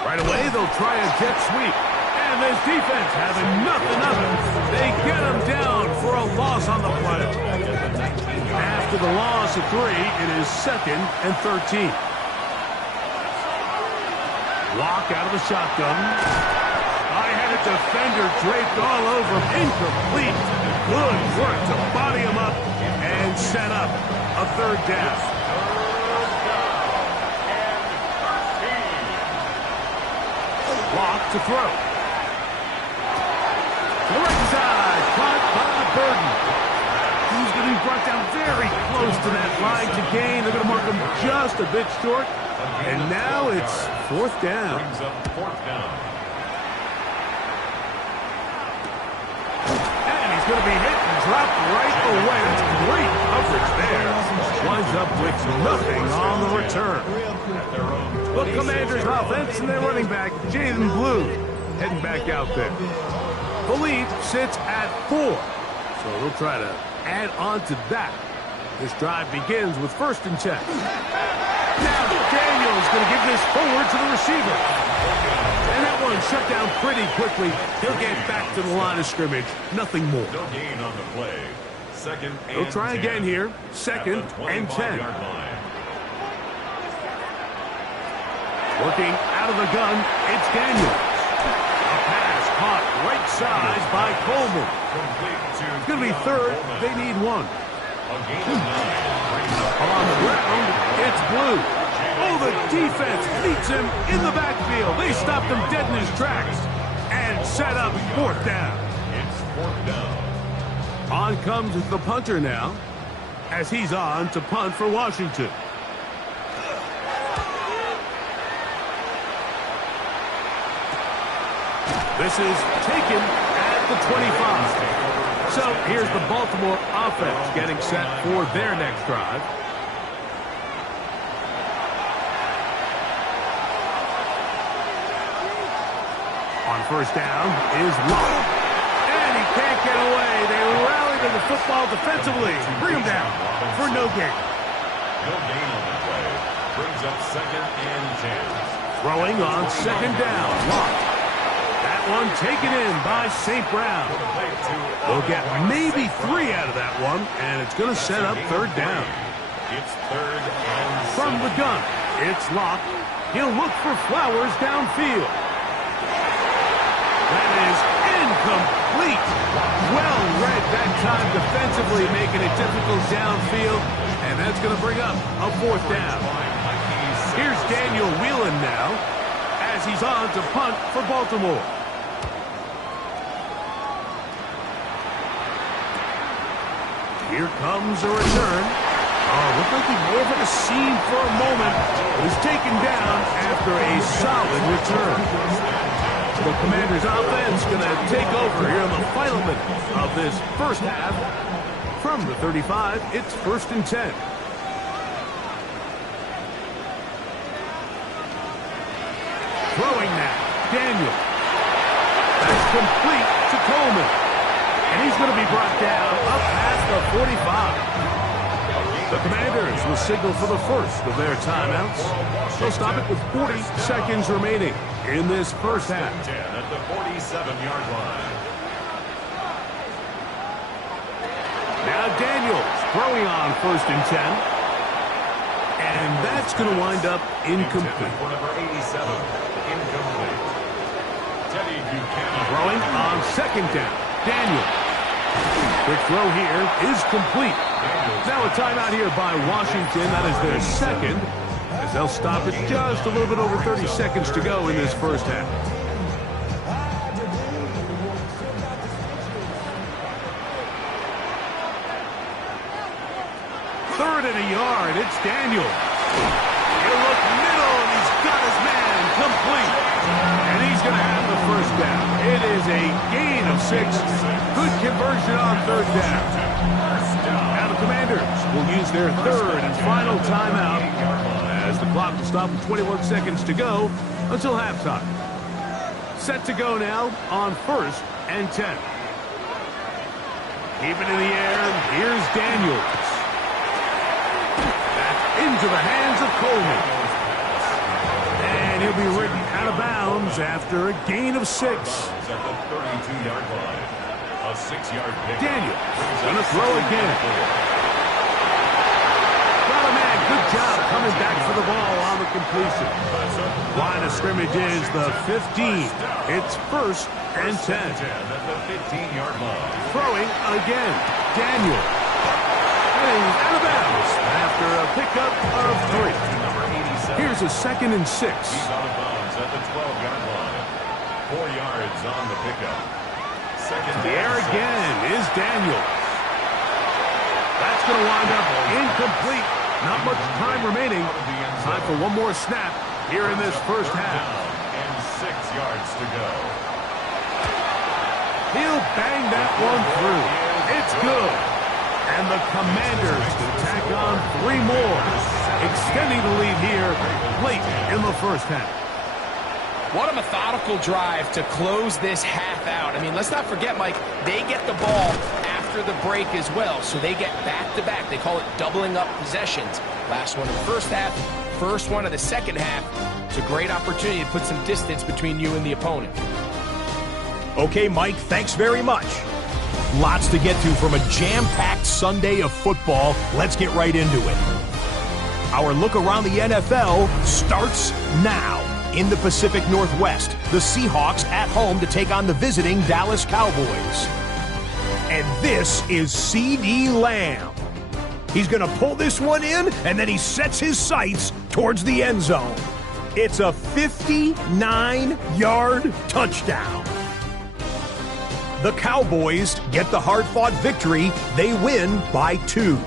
Right away, they'll try a jet sweep. And this defense having nothing of it. They get him down for a loss on the play. After the loss of 3, it is 2nd and 13. Block out of the shotgun. I had a defender draped all over him. Incomplete. Good work to body him up and set up a third down. Block to throw. To the right side. Caught by Burden. He's going to be brought down very close to that line to gain. They're going to mark him just a bit short. And now it's fourth down. Brings up fourth down. And he's going to be hit and dropped right away. That's great coverage there. Winds up with nothing on the return. Look, Commanders offense and their running back, Jaden Blue, heading back out there. The lead sits at 4. So they'll try to add on to that. This drive begins with 1st and 10. Now Daniel's going to give this forward to the receiver. And that one shut down pretty quickly. He'll get back to the line of scrimmage. Nothing more. No gain on the play. Second and 10. They'll try again here. 2nd and 10. Working out of the gun, it's Daniels. A pass caught right side by Coleman. It's going to be 3rd. They need 1. On the ground, it's Blue. Oh, the defense meets him in the backfield. They stopped him dead in his tracks and set up 4th down. It's 4th down. On comes the punter now as he's on to punt for Washington. This is taken at the 25. So here's the Baltimore offense getting set for their next drive. On 1st down is Locke. And he can't get away. They rally to the football defensively. Bring him down for no gain. No gain on the play. Brings up 2nd and 10. Throwing on 2nd down. Locke. That one taken in by St. Brown. They'll get maybe 3 out of that one, and it's going to set up 3rd down. It's 3rd and 7. From the gun, it's Locke. He'll look for Flowers downfield. That is incomplete. Well read that time defensively, making it difficult downfield, and that's going to bring up a 4th down. Here's Daniel Whelan now, as he's on to punt for Baltimore. Here comes a return. Oh, looked like he may have hit a seam for a moment, but is taken down after a solid return. The Commanders' offense going to take over here in the final minute of this first half. From the 35, it's 1st and 10. Throwing now, Daniel. That's complete to Coleman. And he's going to be brought down up past the 45. The Commanders will signal for the first of their timeouts. They'll stop it with 40 seconds remaining in this first half. 10 at the 47-yard line. Now Daniels throwing on 1st and 10. And that's going to wind up incomplete. For number 87, incomplete. Teddy Buchanan. Throwing on 2nd down. Daniel. Quick throw here is complete. Now a timeout here by Washington. That is their 2nd, as they'll stop it just a little bit over 30 seconds to go in this first half. 3rd and a yard. It's Daniel. He'll look middle, and he's got his man complete. And he's going to have the first down. It is a gain of 6. Good conversion on 3rd down. Now the Commanders will use their 3rd and final timeout as the clock will stop with 21 seconds to go until halftime. Set to go now on 1st and 10. Keep it in the air. Here's Daniels. That's into the hands of Coleman. And he'll be ridden out of bounds after a gain of 6. At the 32-yard line. A 6-yard pick. Daniels gonna throw again. Got a man good job coming back for the ball on the completion. Line of scrimmage is the 15. It's 1st and 10. At the 15-yard line. Throwing again. Daniel. And he's out of bounds after a pickup of 3. Number 87. Here's a 2nd and 6. He's out of bounds at the 12-yard line. 4 yards on the pickup. The air again is Daniels. That's going to wind up incomplete. Not much time remaining. Time for one more snap here in this first half. And 6 yards to go. He'll bang that one through. It's good. And the Commanders can tack on 3 more, extending the lead here late in the first half. What a methodical drive to close this half out. I mean, let's not forget, Mike, they get the ball after the break as well, so they get back-to-back. They call it doubling up possessions. Last one in the first half, first one of the second half. It's a great opportunity to put some distance between you and the opponent. Okay, Mike, thanks very much. Lots to get to from a jam-packed Sunday of football. Let's get right into it. Our look around the NFL starts now. In the Pacific Northwest, the Seahawks at home to take on the visiting Dallas Cowboys. And this is C.D. Lamb. He's going to pull this one in, and then he sets his sights towards the end zone. It's a 59-yard touchdown. The Cowboys get the hard-fought victory. They win by 2.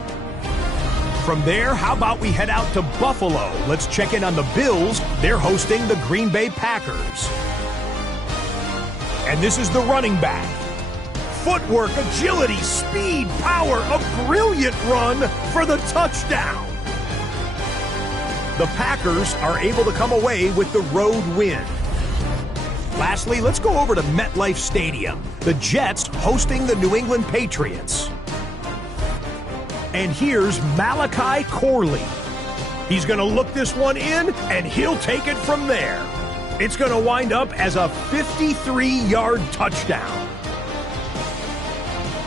From there, how about we head out to Buffalo? Let's check in on the Bills. They're hosting the Green Bay Packers. And this is the running back. Footwork, agility, speed, power, a brilliant run for the touchdown. The Packers are able to come away with the road win. Lastly, let's go over to MetLife Stadium. The Jets hosting the New England Patriots. And here's Malachi Corley. He's going to look this one in, and he'll take it from there. It's going to wind up as a 53-yard touchdown.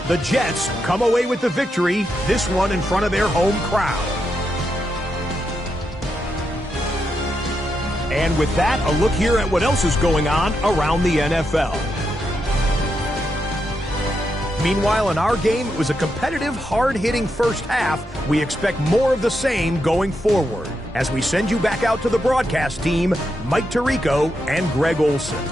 The Jets come away with the victory, this one in front of their home crowd. And with that, a look here at what else is going on around the NFL. Meanwhile, in our game, it was a competitive, hard-hitting first half. We expect more of the same going forward. As we send you back out to the broadcast team, Mike Tirico and Greg Olson.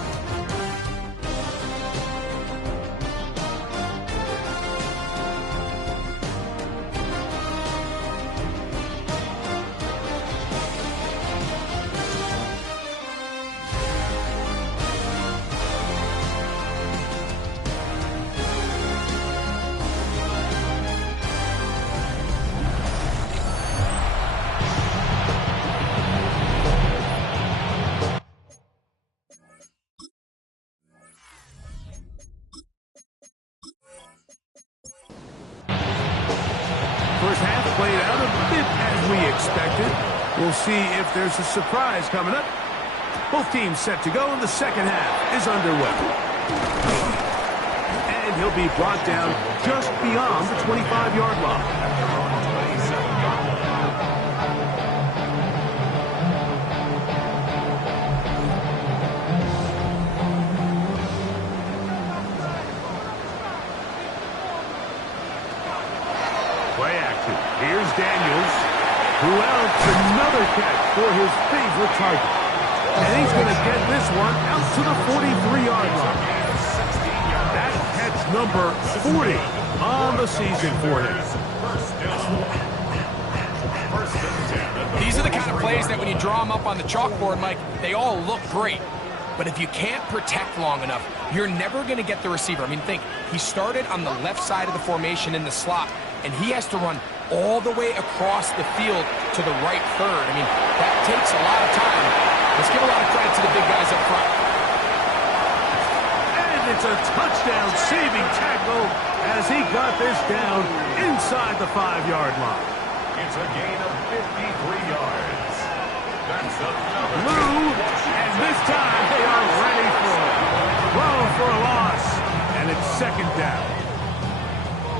First half played out a bit as we expected. We'll see if there's a surprise coming up. Both teams set to go, and the second half is underway. And he'll be brought down just beyond the 25-yard line. Play action. Here's Daniels, who else another catch for his favorite target. And he's going to get this one out to the 43-yard line. That's catch number 40 on the season for him. These are the kind of plays that when you draw them up on the chalkboard, Mike, they all look great. But if you can't protect long enough, you're never going to get the receiver. I mean, think, he started on the left side of the formation in the slot, and he has to run all the way across the field to the right third. I mean, that takes a lot of time. Let's give a lot of credit to the big guys up front. And it's a touchdown-saving tackle as he got this down inside the 5-yard line. It's a gain of 53 yards. That's another. Lou, and this time they are ready for it. Throw for a loss, and it's second down.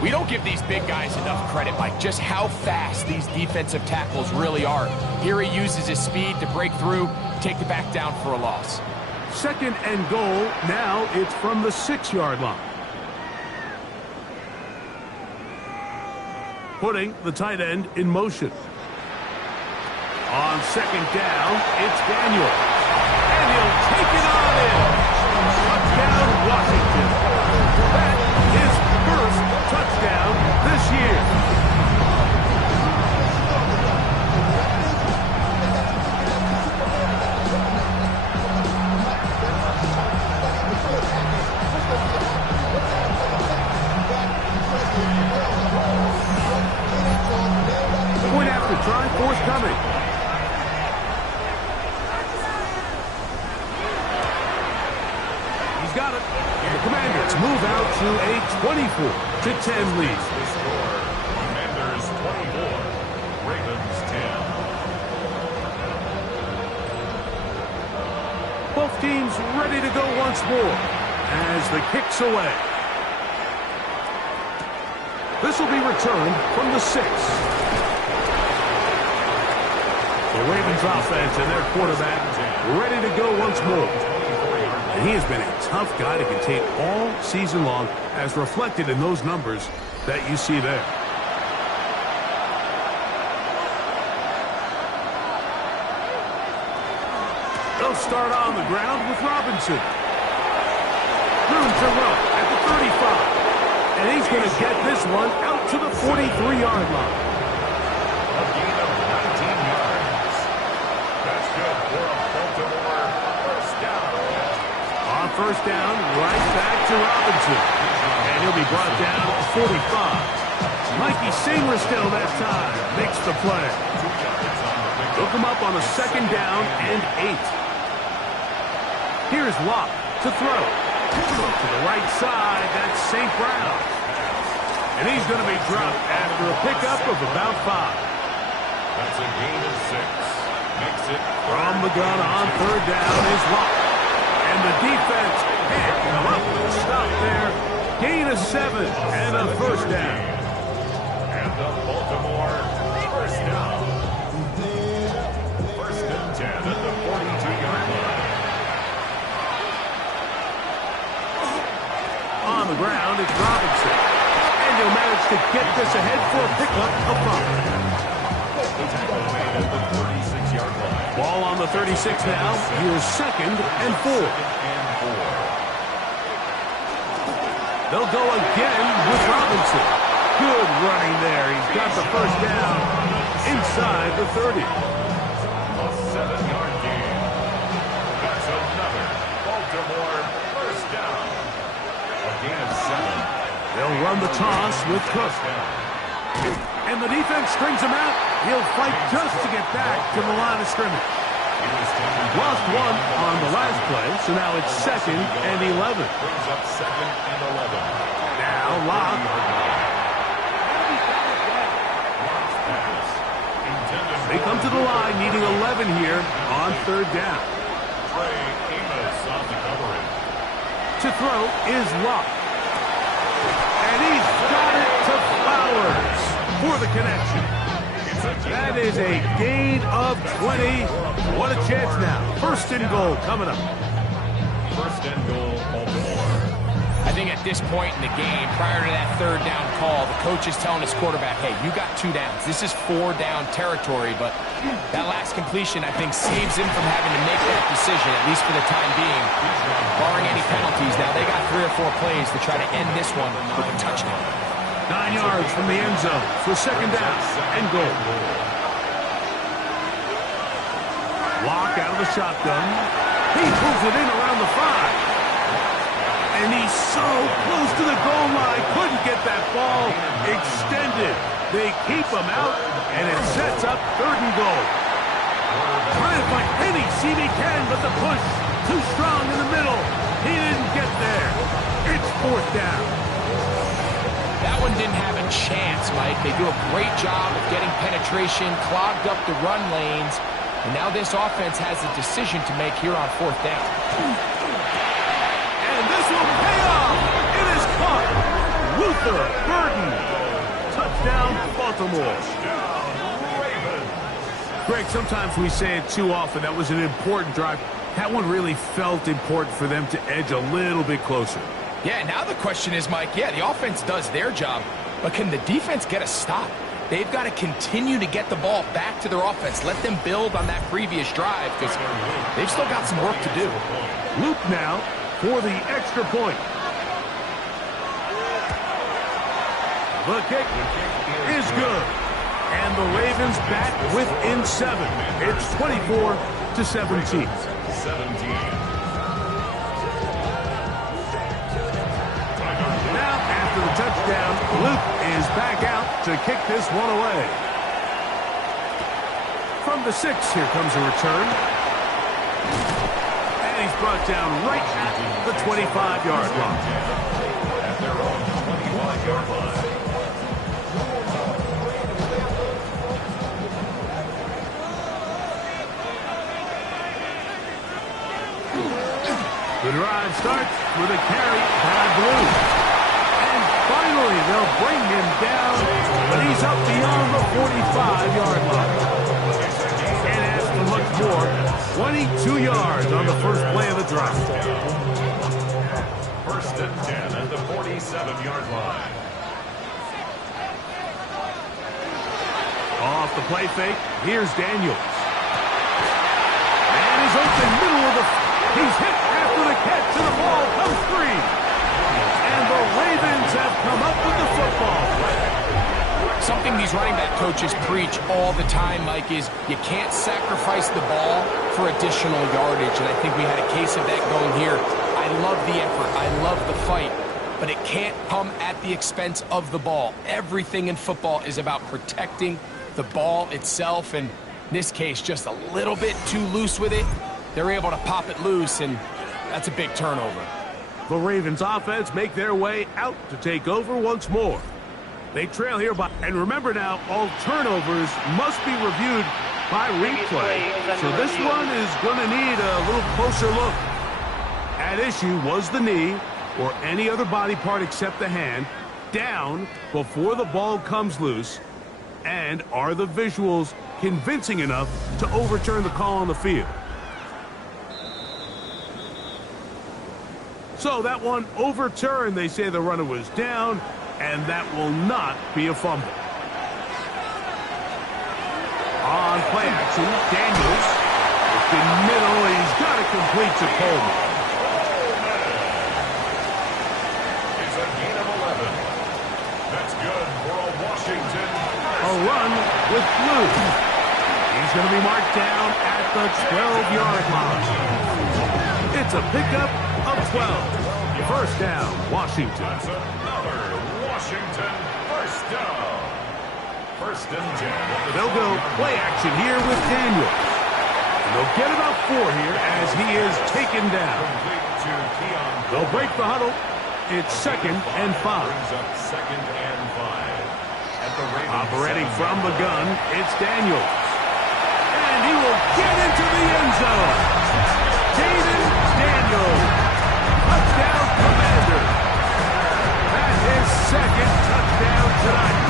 We don't give these big guys enough credit, Mike, just how fast these defensive tackles really are. Here he uses his speed to break through, take the back down for a loss. 2nd and goal. Now it's from the 6-yard line. Putting the tight end in motion. On 2nd down, it's Daniel. And he'll take it on in. Touchdown, Washington. That is first touchdown this year. Point after try, forthcoming. He's got it. And the Commanders move out to a 24-10 lead. The score, Commanders 24, Ravens 10. Both teams ready to go once more as the kick's away. This will be returned from the 6. The Ravens offense and their quarterback ready to go once more. And he has been a tough guy to contain all season long, as reflected in those numbers that you see there. They'll start on the ground with Robinson. Room to run at the 35. And he's going to get this one out to the 43-yard line. A gain of 19 yards. That's good for a Baltimore first down. On first down, right back to Robinson. And he'll be brought down to 45. Mikey Singer still that time makes the play. They'll come up on a 2nd down and 8. Here's Locke to throw. To the right side, that's St. Brown. And he's going to be dropped after a pickup of about 5. That's a gain of 6. Makes it From the gun on 3rd down is Locke. And the defense can't come up with a stop there. Gain of 7 and a first down. And the Baltimore first down. 1st and 10 at the 42-yard line. On the ground, it's Robinson. And he'll manage to get this ahead for a pickup of 5. The tackle made at the 36-yard line. Ball on the 36 now. Here's 2nd and 4. They'll go again with Robinson. Good running there. He's got the first down inside the 30. A 7-yard gain. That's another Baltimore first down. A gain of 7. They'll run the toss with Cook. And the defense strings him out. He'll fight just to get back to the line of scrimmage. Lost one on the last play, so now it's 2nd and 11. Brings up 2nd and 11. Now Locke. They come to the line needing 11 here on 3rd down. Trey Amos on the covering. To throw is Locke. And he's got it to Flowers for the connection. That is a gain of 20. What a chance now. 1st and goal coming up. 1st and goal, Baltimore. I think at this point in the game, prior to that 3rd down call, the coach is telling his quarterback, hey, you got 2 downs. This is 4-down territory, but that last completion, I think, saves him from having to make that decision, at least for the time being, barring any penalties. Now, they got 3 or 4 plays to try to end this one with a touchdown. 9 yards from the end zone for 2nd down and goal. Locke out of the shotgun. He pulls it in around the 5. And he's so close to the goal line. Couldn't get that ball extended. They keep him out, and it sets up 3rd and goal. Trying to find any seam he can, but the push too strong in the middle. He didn't get there. It's 4th down. That one didn't have a chance, Mike. They do a great job of getting penetration, clogged up the run lanes, and now this offense has a decision to make here on 4th down. And this will pay off. It is caught. Luther Burden Baltimore. Greg, sometimes we say it too often. That was an important drive. That one really felt important for them to edge a little bit closer. Yeah, now the question is, Mike, yeah, the offense does their job, but can the defense get a stop? They've got to continue to get the ball back to their offense. Let them build on that previous drive because they've still got some work to do. Luke now for the extra point. The kick is good. And the Ravens back within 7. It's 24-17. Now, after the touchdown, Luke is back out to kick this one away. From the 6, here comes a return. And he's brought down right at the 25-yard line. At their own 25-yard line. The drive starts with a carry by Blue. And finally, they'll bring him down, but he's up beyond the 45-yard line. Can't ask for much more. 22 yards on the first play of the drive. First and 10 at the 47-yard line. Off the play fake, here's Daniels. And he's open middle of the... He's hit after the catch, and the ball comes free. And the Ravens have come up with the football. Something these running back coaches preach all the time, Mike, is you can't sacrifice the ball for additional yardage. And I think we had a case of that going here. I love the effort. I love the fight. But it can't come at the expense of the ball. Everything in football is about protecting the ball itself. And in this case, just a little bit too loose with it. They're able to pop it loose, and that's a big turnover. The Ravens offense make their way out to take over once more. They trail here by, and remember now, all turnovers must be reviewed by replay. So this one is going to need a little closer look. At issue was the knee, or any other body part except the hand, down before the ball comes loose. And are the visuals convincing enough to overturn the call on the field? So that one overturned. They say the runner was down, and that will not be a fumble. On play action, Daniels. In middle, he's got to complete to Coleman. It's a gain of 11. That's good for a Washington. A run with Blue. He's going to be marked down at the 12-yard line. It's a pickup of 12. First down, Washington. That's another Washington first down. First and 10. They'll go play action here with Daniels. And they'll get about 4 here as he is taken down. They'll break the huddle. It's 2nd and 5. Brings up 2nd and 5. At the Ravens. Operating from the gun, it's Daniels. And he will get into the end zone. Jaden Daniels. Touchdown, Commander. That is 2nd touchdown tonight.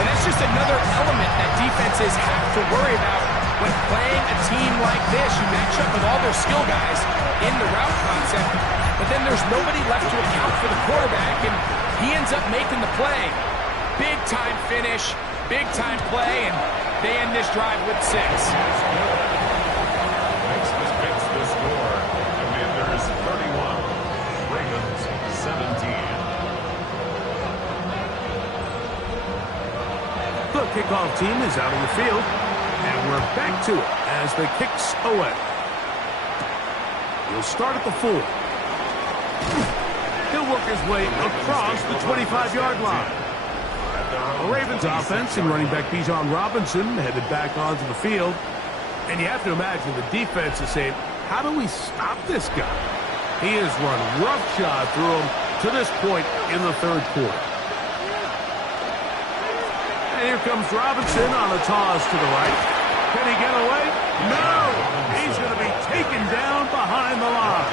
And that's just another element that defenses have to worry about when playing a team like this. You match up with all their skill guys in the route concept, but then there's nobody left to account for the quarterback, and he ends up making the play. Big-time finish, big-time play, and they end this drive with 6. Makes the score. Commanders 31. Ravens 17. The kickoff team is out on the field, and we're back to it as the kick's away. He'll start at the 4. He'll work his way across the 25-yard line. The Ravens offense and running back Bijan Robinson headed back onto the field. And you have to imagine the defense is saying, how do we stop this guy? He has run roughshod through him to this point in the 3rd quarter. And here comes Robinson on a toss to the right. Can he get away? No! He's going to be taken down behind the line.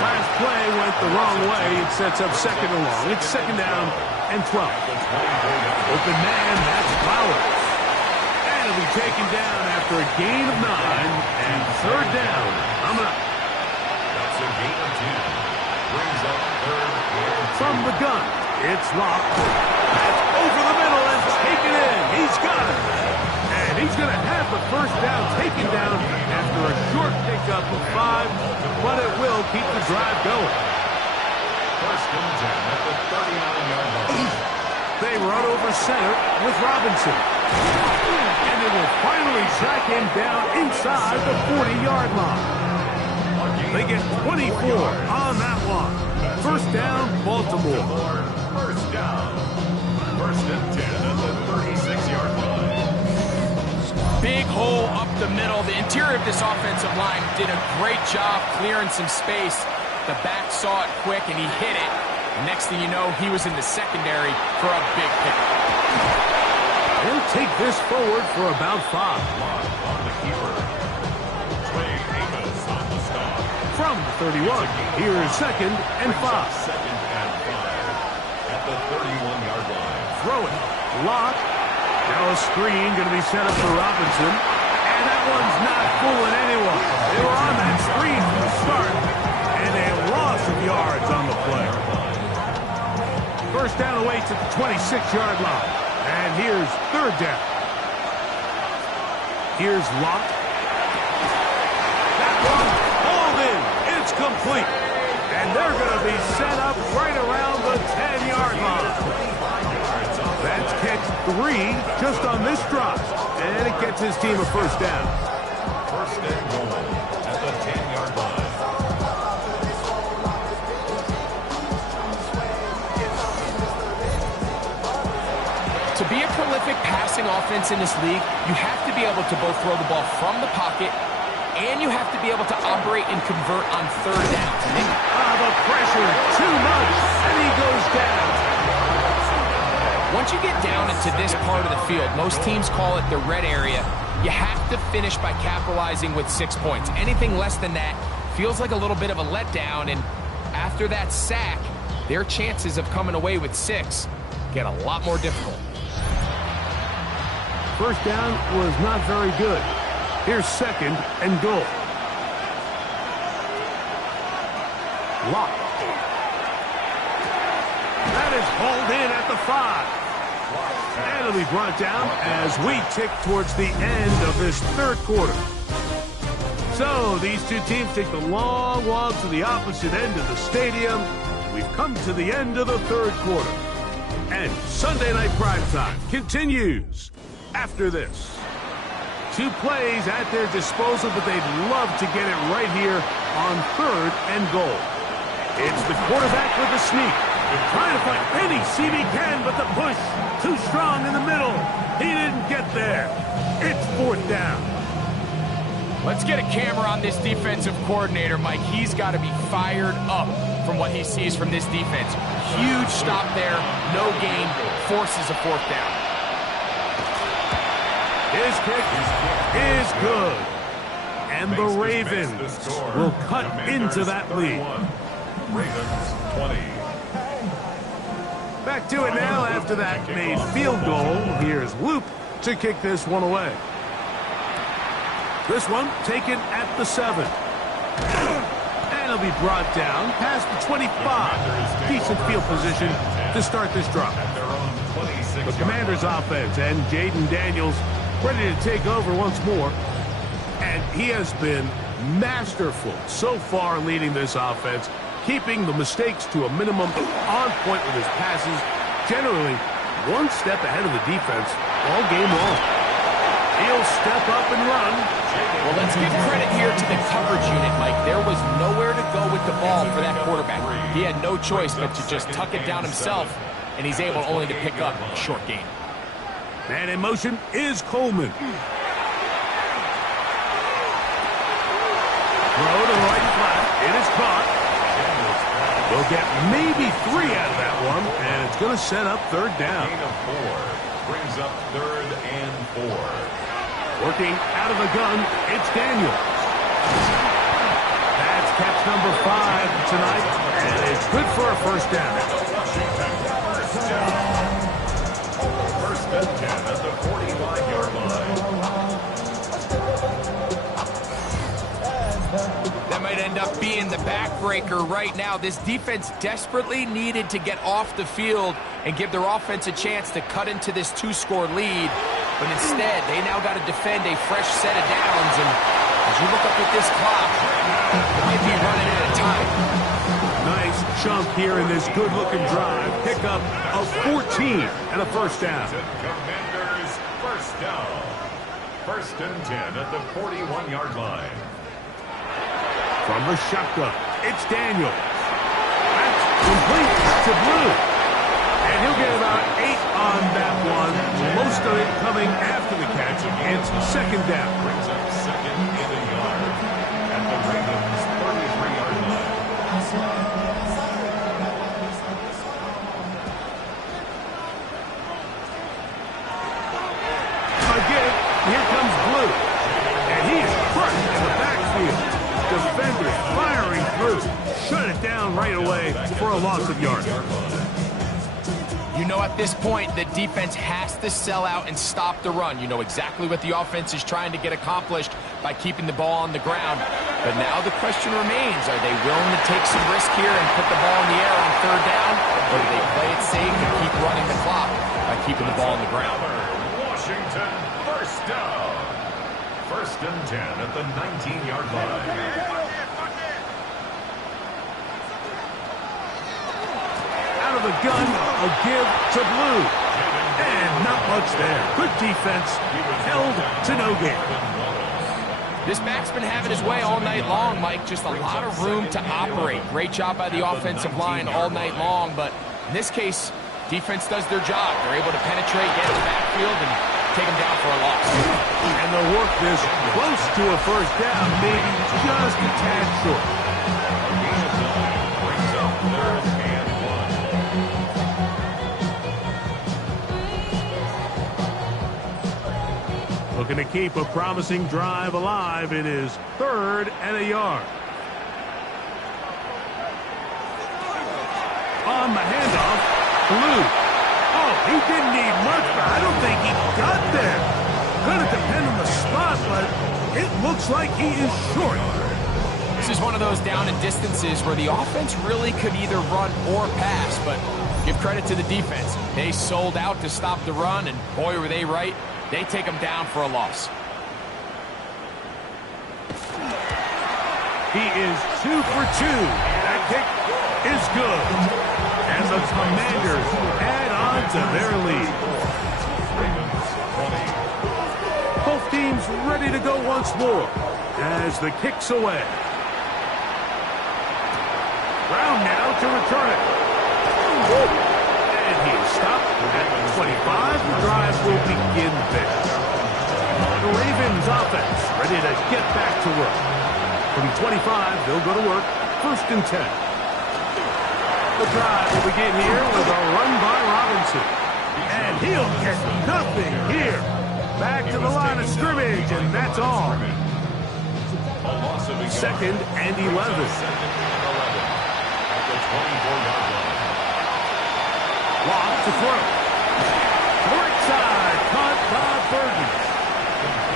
Last play went the wrong way. It sets up second and long. It's second down and 12. Open man, that's Flowers. And it'll be taken down after a gain of 9 and third down. Coming up. That's a gain of 2. Brings up third and 2. From the gun, it's locked. That's over the middle and taken in. He's got it. And he's going to have the first down taken down after a short pickup of 5, but it will keep the drive going. First and 10 at the 39-yard line. They run over center with Robinson. And they will finally track him down inside the 40-yard line. They get 24 on that one. First down, Baltimore. First down. First and 10 at the 36-yard line. Big hole up the middle. The interior of this offensive line did a great job clearing some space. The back saw it quick, and he hit it. And next thing you know, he was in the secondary for a big pickup. He'll take this forward for about 5. On the keeper. Trey Amos on the stop. From the 31, here's second and 5. Second and 5 at the 31-yard line. Throw it. Lock. Now a screen going to be set up for Robinson. And that one's not fooling anyone. They were on that screen from the start. And a loss of yards on the play. First down away to the 26-yard line. And here's third down. Here's Locke. That one hauled in. It's complete. And they're going to be set up right around the 10-yard line. That's catch 3 just on this drive. And it gets his team a first down. First and goal at the 10-yard line. To be a prolific passing offense in this league, you have to be able to both throw the ball from the pocket and you have to be able to operate and convert on third down. The pressure, too much, and he goes down. Once you get down into this part of the field, most teams call it the red area, you have to finish by capitalizing with 6 points. Anything less than that feels like a little bit of a letdown, and after that sack, their chances of coming away with 6 get a lot more difficult. First down was not very good. Here's second and goal. Lock. That is hauled in at the 5. And it'll be brought down as we tick towards the end of this third quarter. So these two teams take the long walk to the opposite end of the stadium. We've come to the end of the third quarter. And Sunday Night Primetime continues after this. 2 plays at their disposal, but they'd love to get it right here on third and goal. It's the quarterback with the sneak. Trying to find any seam he can, but the push too strong in the middle. He didn't get there. It's fourth down. Let's get a camera on this defensive coordinator, Mike. He's got to be fired up from what he sees from this defense. Huge stop there, no gain, forces a fourth down. His kick is good. And the Ravens will cut into that lead. Ravens 20. Back to it now after that made field goal. Here's Loop to kick this one away. This one taken at the 7. And it'll be brought down past the 25. Decent field position to start this drive. The Commanders' offense and Jaden Daniels ready to take over once more. And he has been masterful so far leading this offense, keeping the mistakes to a minimum, on point with his passes, generally one step ahead of the defense all game long. He'll step up and run. Well, let's give credit here to the coverage unit, Mike. There was nowhere to go with the ball for that quarterback. He had no choice but to just tuck it down himself, and he's able only to pick up a short gain. And in motion is Coleman. Throw to the right flat. It is caught. They'll get maybe 3 out of that one, and it's going to set up third down. Gain of 4 brings up third and 4. Working out of the gun, it's Daniels. That's Caps number 5 tonight, and it's good for a first down. First and 10 at the 45-yard line. That might end up being the backbreaker right now. This defense desperately needed to get off the field and give their offense a chance to cut into this 2-score lead. But instead, they now got to defend a fresh set of downs. And as you look up at this clock, they might be running out of time. Nice chunk here in this good-looking drive. Pick up a 14 and a first down. Commanders first down. First and 10 at the 41-yard line. From the shotgun, it's Daniels. That's complete to Blue. And he'll get about 8 on that one. Most of it coming after the catch. It's second down. Brings up second in a yard at the Ravens' 33-yard line. Again, here comes Blue. And he is crushed in the backfield. Defenders firing through. Shut it down right away for a loss of yards. You know at this point, the defense has to sell out and stop the run. You know exactly what the offense is trying to get accomplished by keeping the ball on the ground. But now the question remains, are they willing to take some risk here and put the ball in the air on third down? Or do they play it safe and keep running the clock by keeping the ball on the ground? Washington first down. First and 10 at the 19-yard line. Out of the gun, a give to Blue. And not much there. Good defense. Held to no gain. This back's been having his way all night long, Mike. Just a lot of room to operate. Great job by the offensive line all night long. But in this case, defense does their job. They're able to penetrate, get in the backfield, and take them down for a loss. And they'll work this close to a first down, maybe just a tad short. Brings up third and 1. Looking to keep a promising drive alive. It is third and a yard. On the handoff, Blue. Oh, he didn't need much, but I don't think he got there. Gonna depend on the spot, but it looks like he is short. This is one of those down and distances where the offense really could either run or pass, but give credit to the defense. They sold out to stop the run, and boy, were they right. They take them down for a loss. He is 2 for 2. That kick is good. And the Commanders add on to their lead. Both teams ready to go once more as the kick's away. Brown now to return it. And he is stopped at 25. The drive will begin there. The Ravens offense ready to get back to work. From 25, they'll go to work. First and 10. The drive will begin here with a run by Robinson. And he'll get nothing here. Back to the line of scrimmage, and that's all. Second and 11. At the 24-yard line. Lock to throw. Right side, caught by Burton.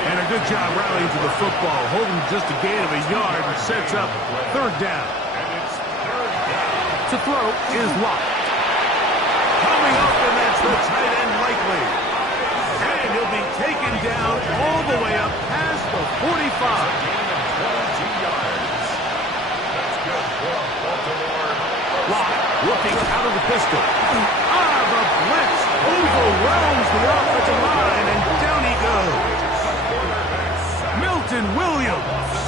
And a good job rallying to the football, holding just a gain of a yard and sets up third down. To throw is Locke. Coming up, and that's the tight end likely. And he'll be taken down all the way up past the 45. 20 yards. That's good for Baltimore. Locke looking out of the pistol. The blitz overwhelms the offensive line, and down he goes. Milton Williams.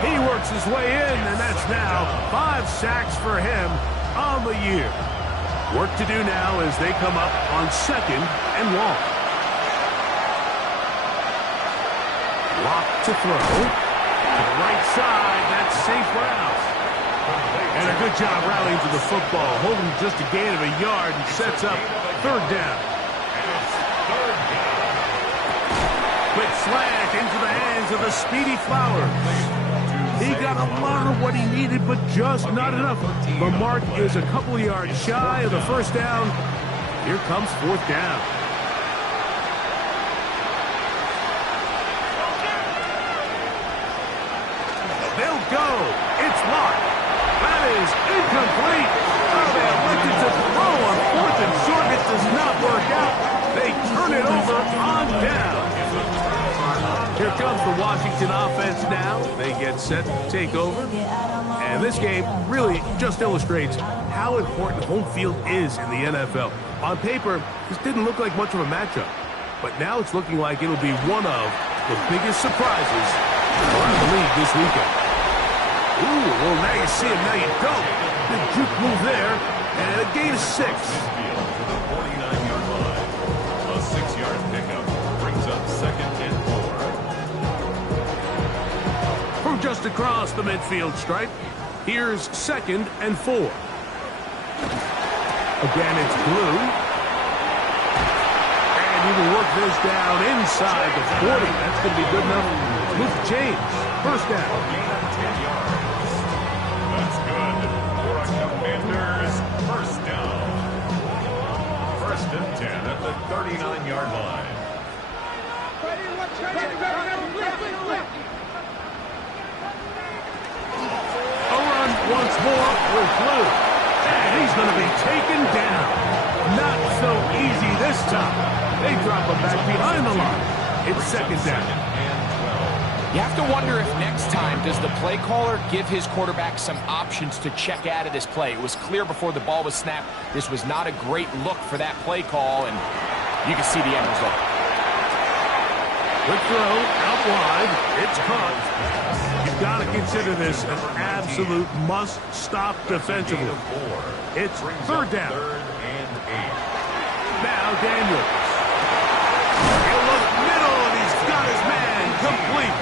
He works his way in, and that's now 5 sacks for him on the year. Work to do now as they come up on second and long. Lock to throw. To the right side, that's safe route. And a good job rallying to the football, holding just a gain of a yard and sets up third down. Quick slant into the hands of the speedy Flowers. He got a lot of what he needed, but just not enough. The mark is a couple of yards shy of the first down. Here comes fourth down. They'll go. It's locked. That is incomplete. Oh, they elected to throw on fourth and short. It does not work out. They turn it over on down. Here comes the Washington offense now. They get set to take over. And this game really just illustrates how important home field is in the NFL. On paper, this didn't look like much of a matchup. But now it's looking like it'll be one of the biggest surprises around the league this weekend. Ooh, well, now you see him, now you don't. Big juke move there, and a gain of 6. To the 49-yard line. A 6-yard pickup brings up second and 4. From just across the midfield stripe, here's second and 4. Again, it's Blue. And he will work this down inside the 40. That's going to be good enough to move the chains. First down. Gain of 10 yards. That's good for a Commanders first down. First and 10 at the 39-yard line. A run once more with Blue. And he's going to be taken down. Not so easy this time. They drop him back behind the line. It's second down. You have to wonder if next time does the play caller give his quarterback some options to check out of this play. It was clear before the ball was snapped. This was not a great look for that play call, and you can see the end result. Quick throw, out wide. It's caught. You've got to consider this an absolute must-stop defensively. It's third down. Third and 8. Now Daniels. He'll look middle, and he's got his man complete.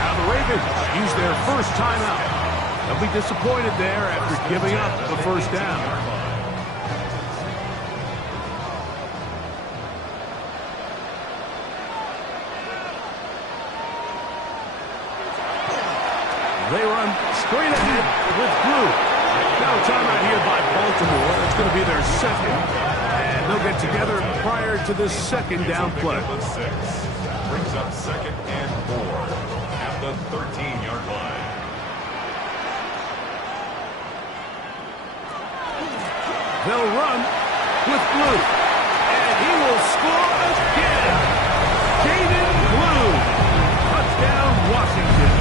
Now the Ravens use their first timeout. They'll be disappointed there after giving up the first down. They run straight ahead with Blue. Now a timeout here by Baltimore. That's going to be their second. And they'll get together prior to this second down play. Brings up second and 4 at the 13-yard line. They'll run with Blue. And he will score again. Jaden Blue. Touchdown, Washington.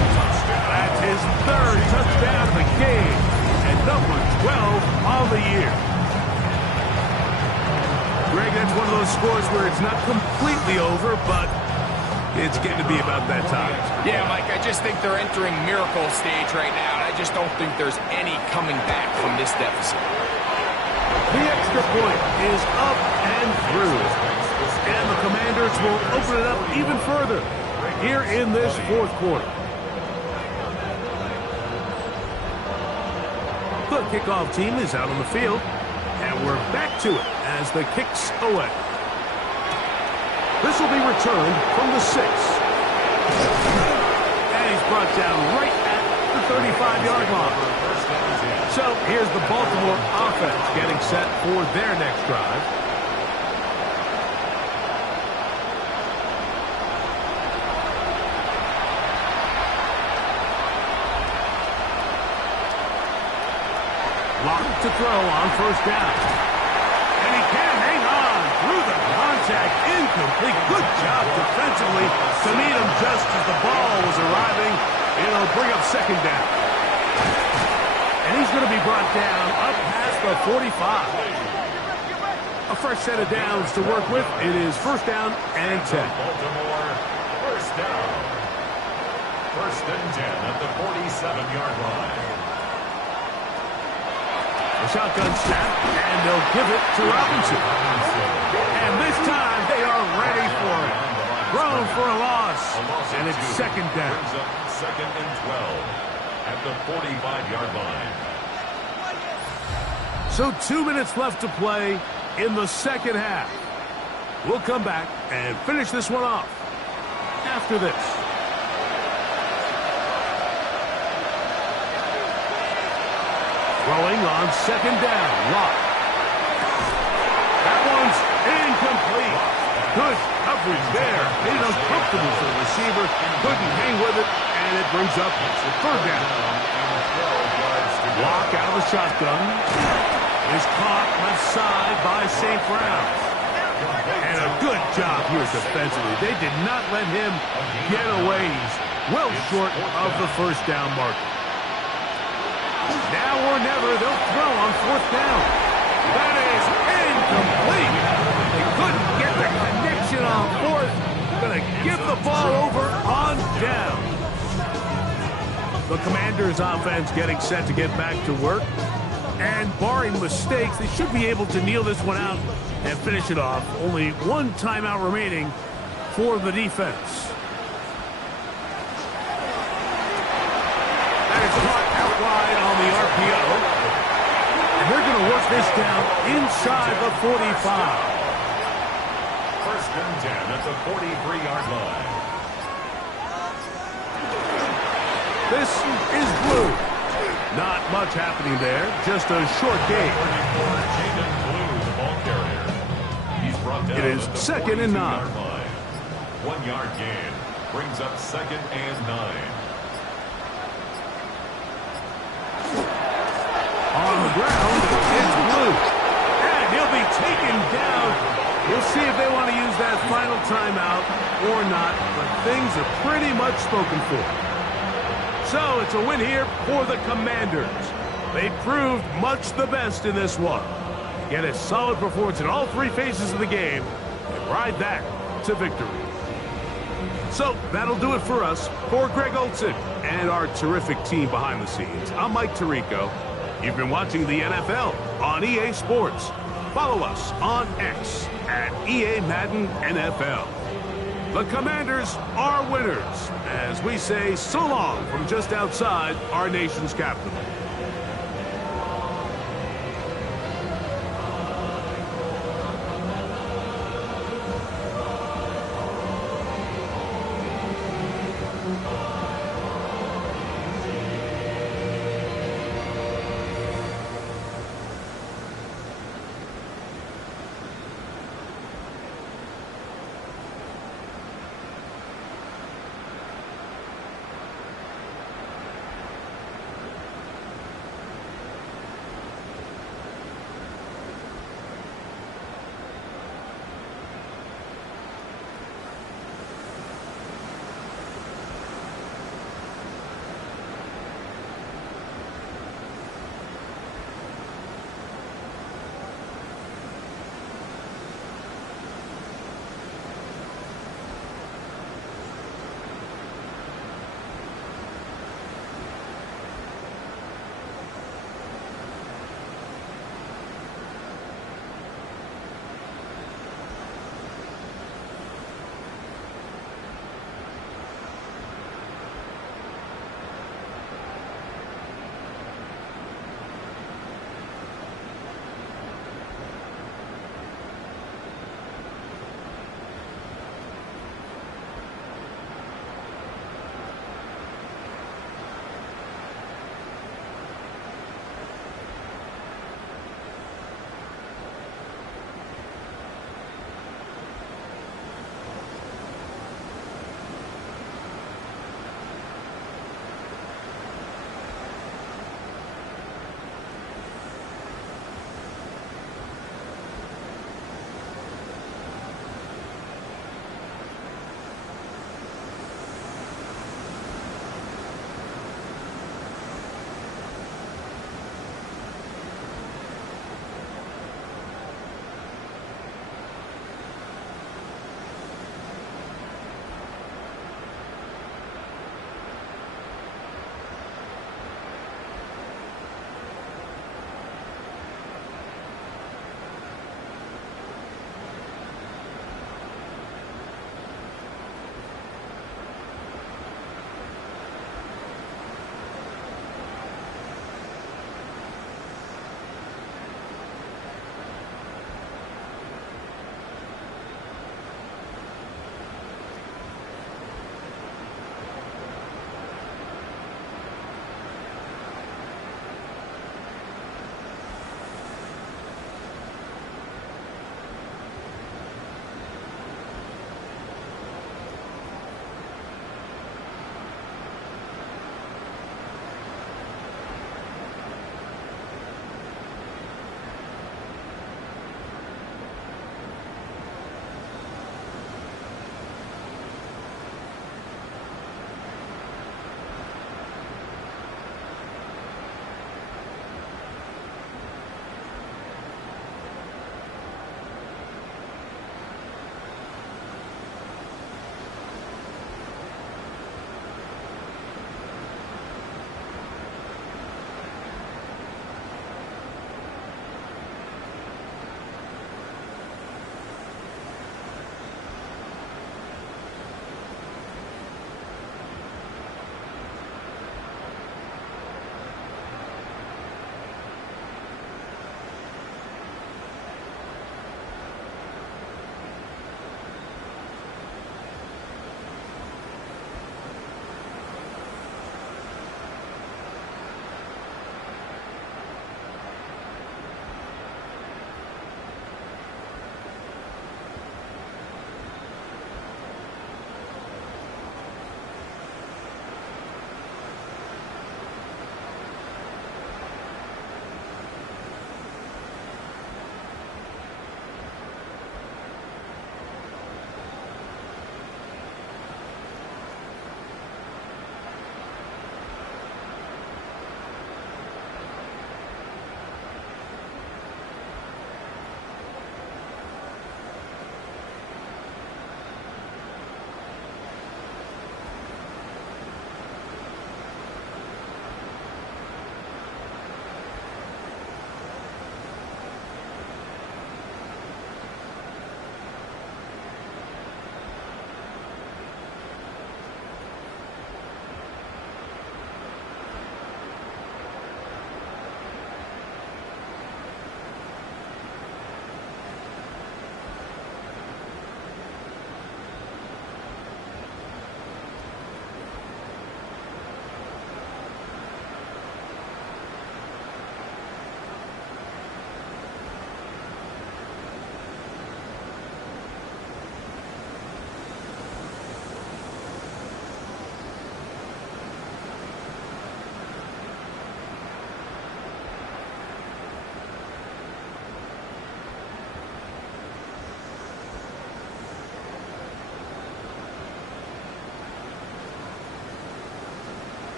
That's his third touchdown of the game. And number 12 on the year. Greg, that's one of those scores where it's not completely over, but it's getting to be about that time. Yeah, Mike, I just think they're entering miracle stage right now, and I just don't think there's any coming back from this deficit. The extra point is up and through. And the Commanders will open it up even further here in this fourth quarter. The kickoff team is out on the field, and we're back to it as the kick's away. This will be returned from the 6. And he's brought down right at the 35-yard line. So here's the Baltimore offense getting set for their next drive. Locked to throw on first down. And he can't hang on through the contact. Incomplete. Good job defensively to meet him just as the ball was arriving. It'll bring up second down. And he's going to be brought down up past the 45. A fresh set of downs to work with. It is first down and 10. Baltimore, first down. First and 10 at the 47-yard line. The shotgun snap, and they'll give it to Robinson. And this time, they are ready for it. Thrown for a loss, and it's second down. Second and 12 at the 45-yard line. So 2 minutes left to play in the second half. We'll come back and finish this one off after this. Throwing on second down. Lock. That one's incomplete. Good coverage there. Made it uncomfortable for the receiver. Couldn't hang with it, and it brings up third down. Lock out of the shotgun. Is caught left side by St. Brown. And a good job here defensively. They did not let him get away. He's well short of the first down marker. Now or never, they'll throw on fourth down. That is incomplete. They couldn't get the connection on fourth. Going to give the ball over on down. The Commanders' offense getting set to get back to work. And barring mistakes, they should be able to kneel this one out and finish it off. Only one timeout remaining for the defense. That is caught out wide on the RPO. And they're going to work this down inside the 45. First and 10 at the 43-yard line. This is blue. Not much happening there. Just a short game. The ball carrier. He's brought down it is second and 9. 1 yard gain. Brings up second and 9. On the ground, it's blue. And he'll be taken down. We'll see if they want to use that final timeout or not, but things are pretty much spoken for. So it's a win here for the Commanders. They proved much the best in this one. Get a solid performance in all three phases of the game and ride that to victory. So that'll do it for us. For Greg Olson and our terrific team behind the scenes, I'm Mike Tirico. You've been watching the NFL on EA Sports. Follow us on X at EA Madden NFL. The Commanders are winners, as we say so long from just outside our nation's capital.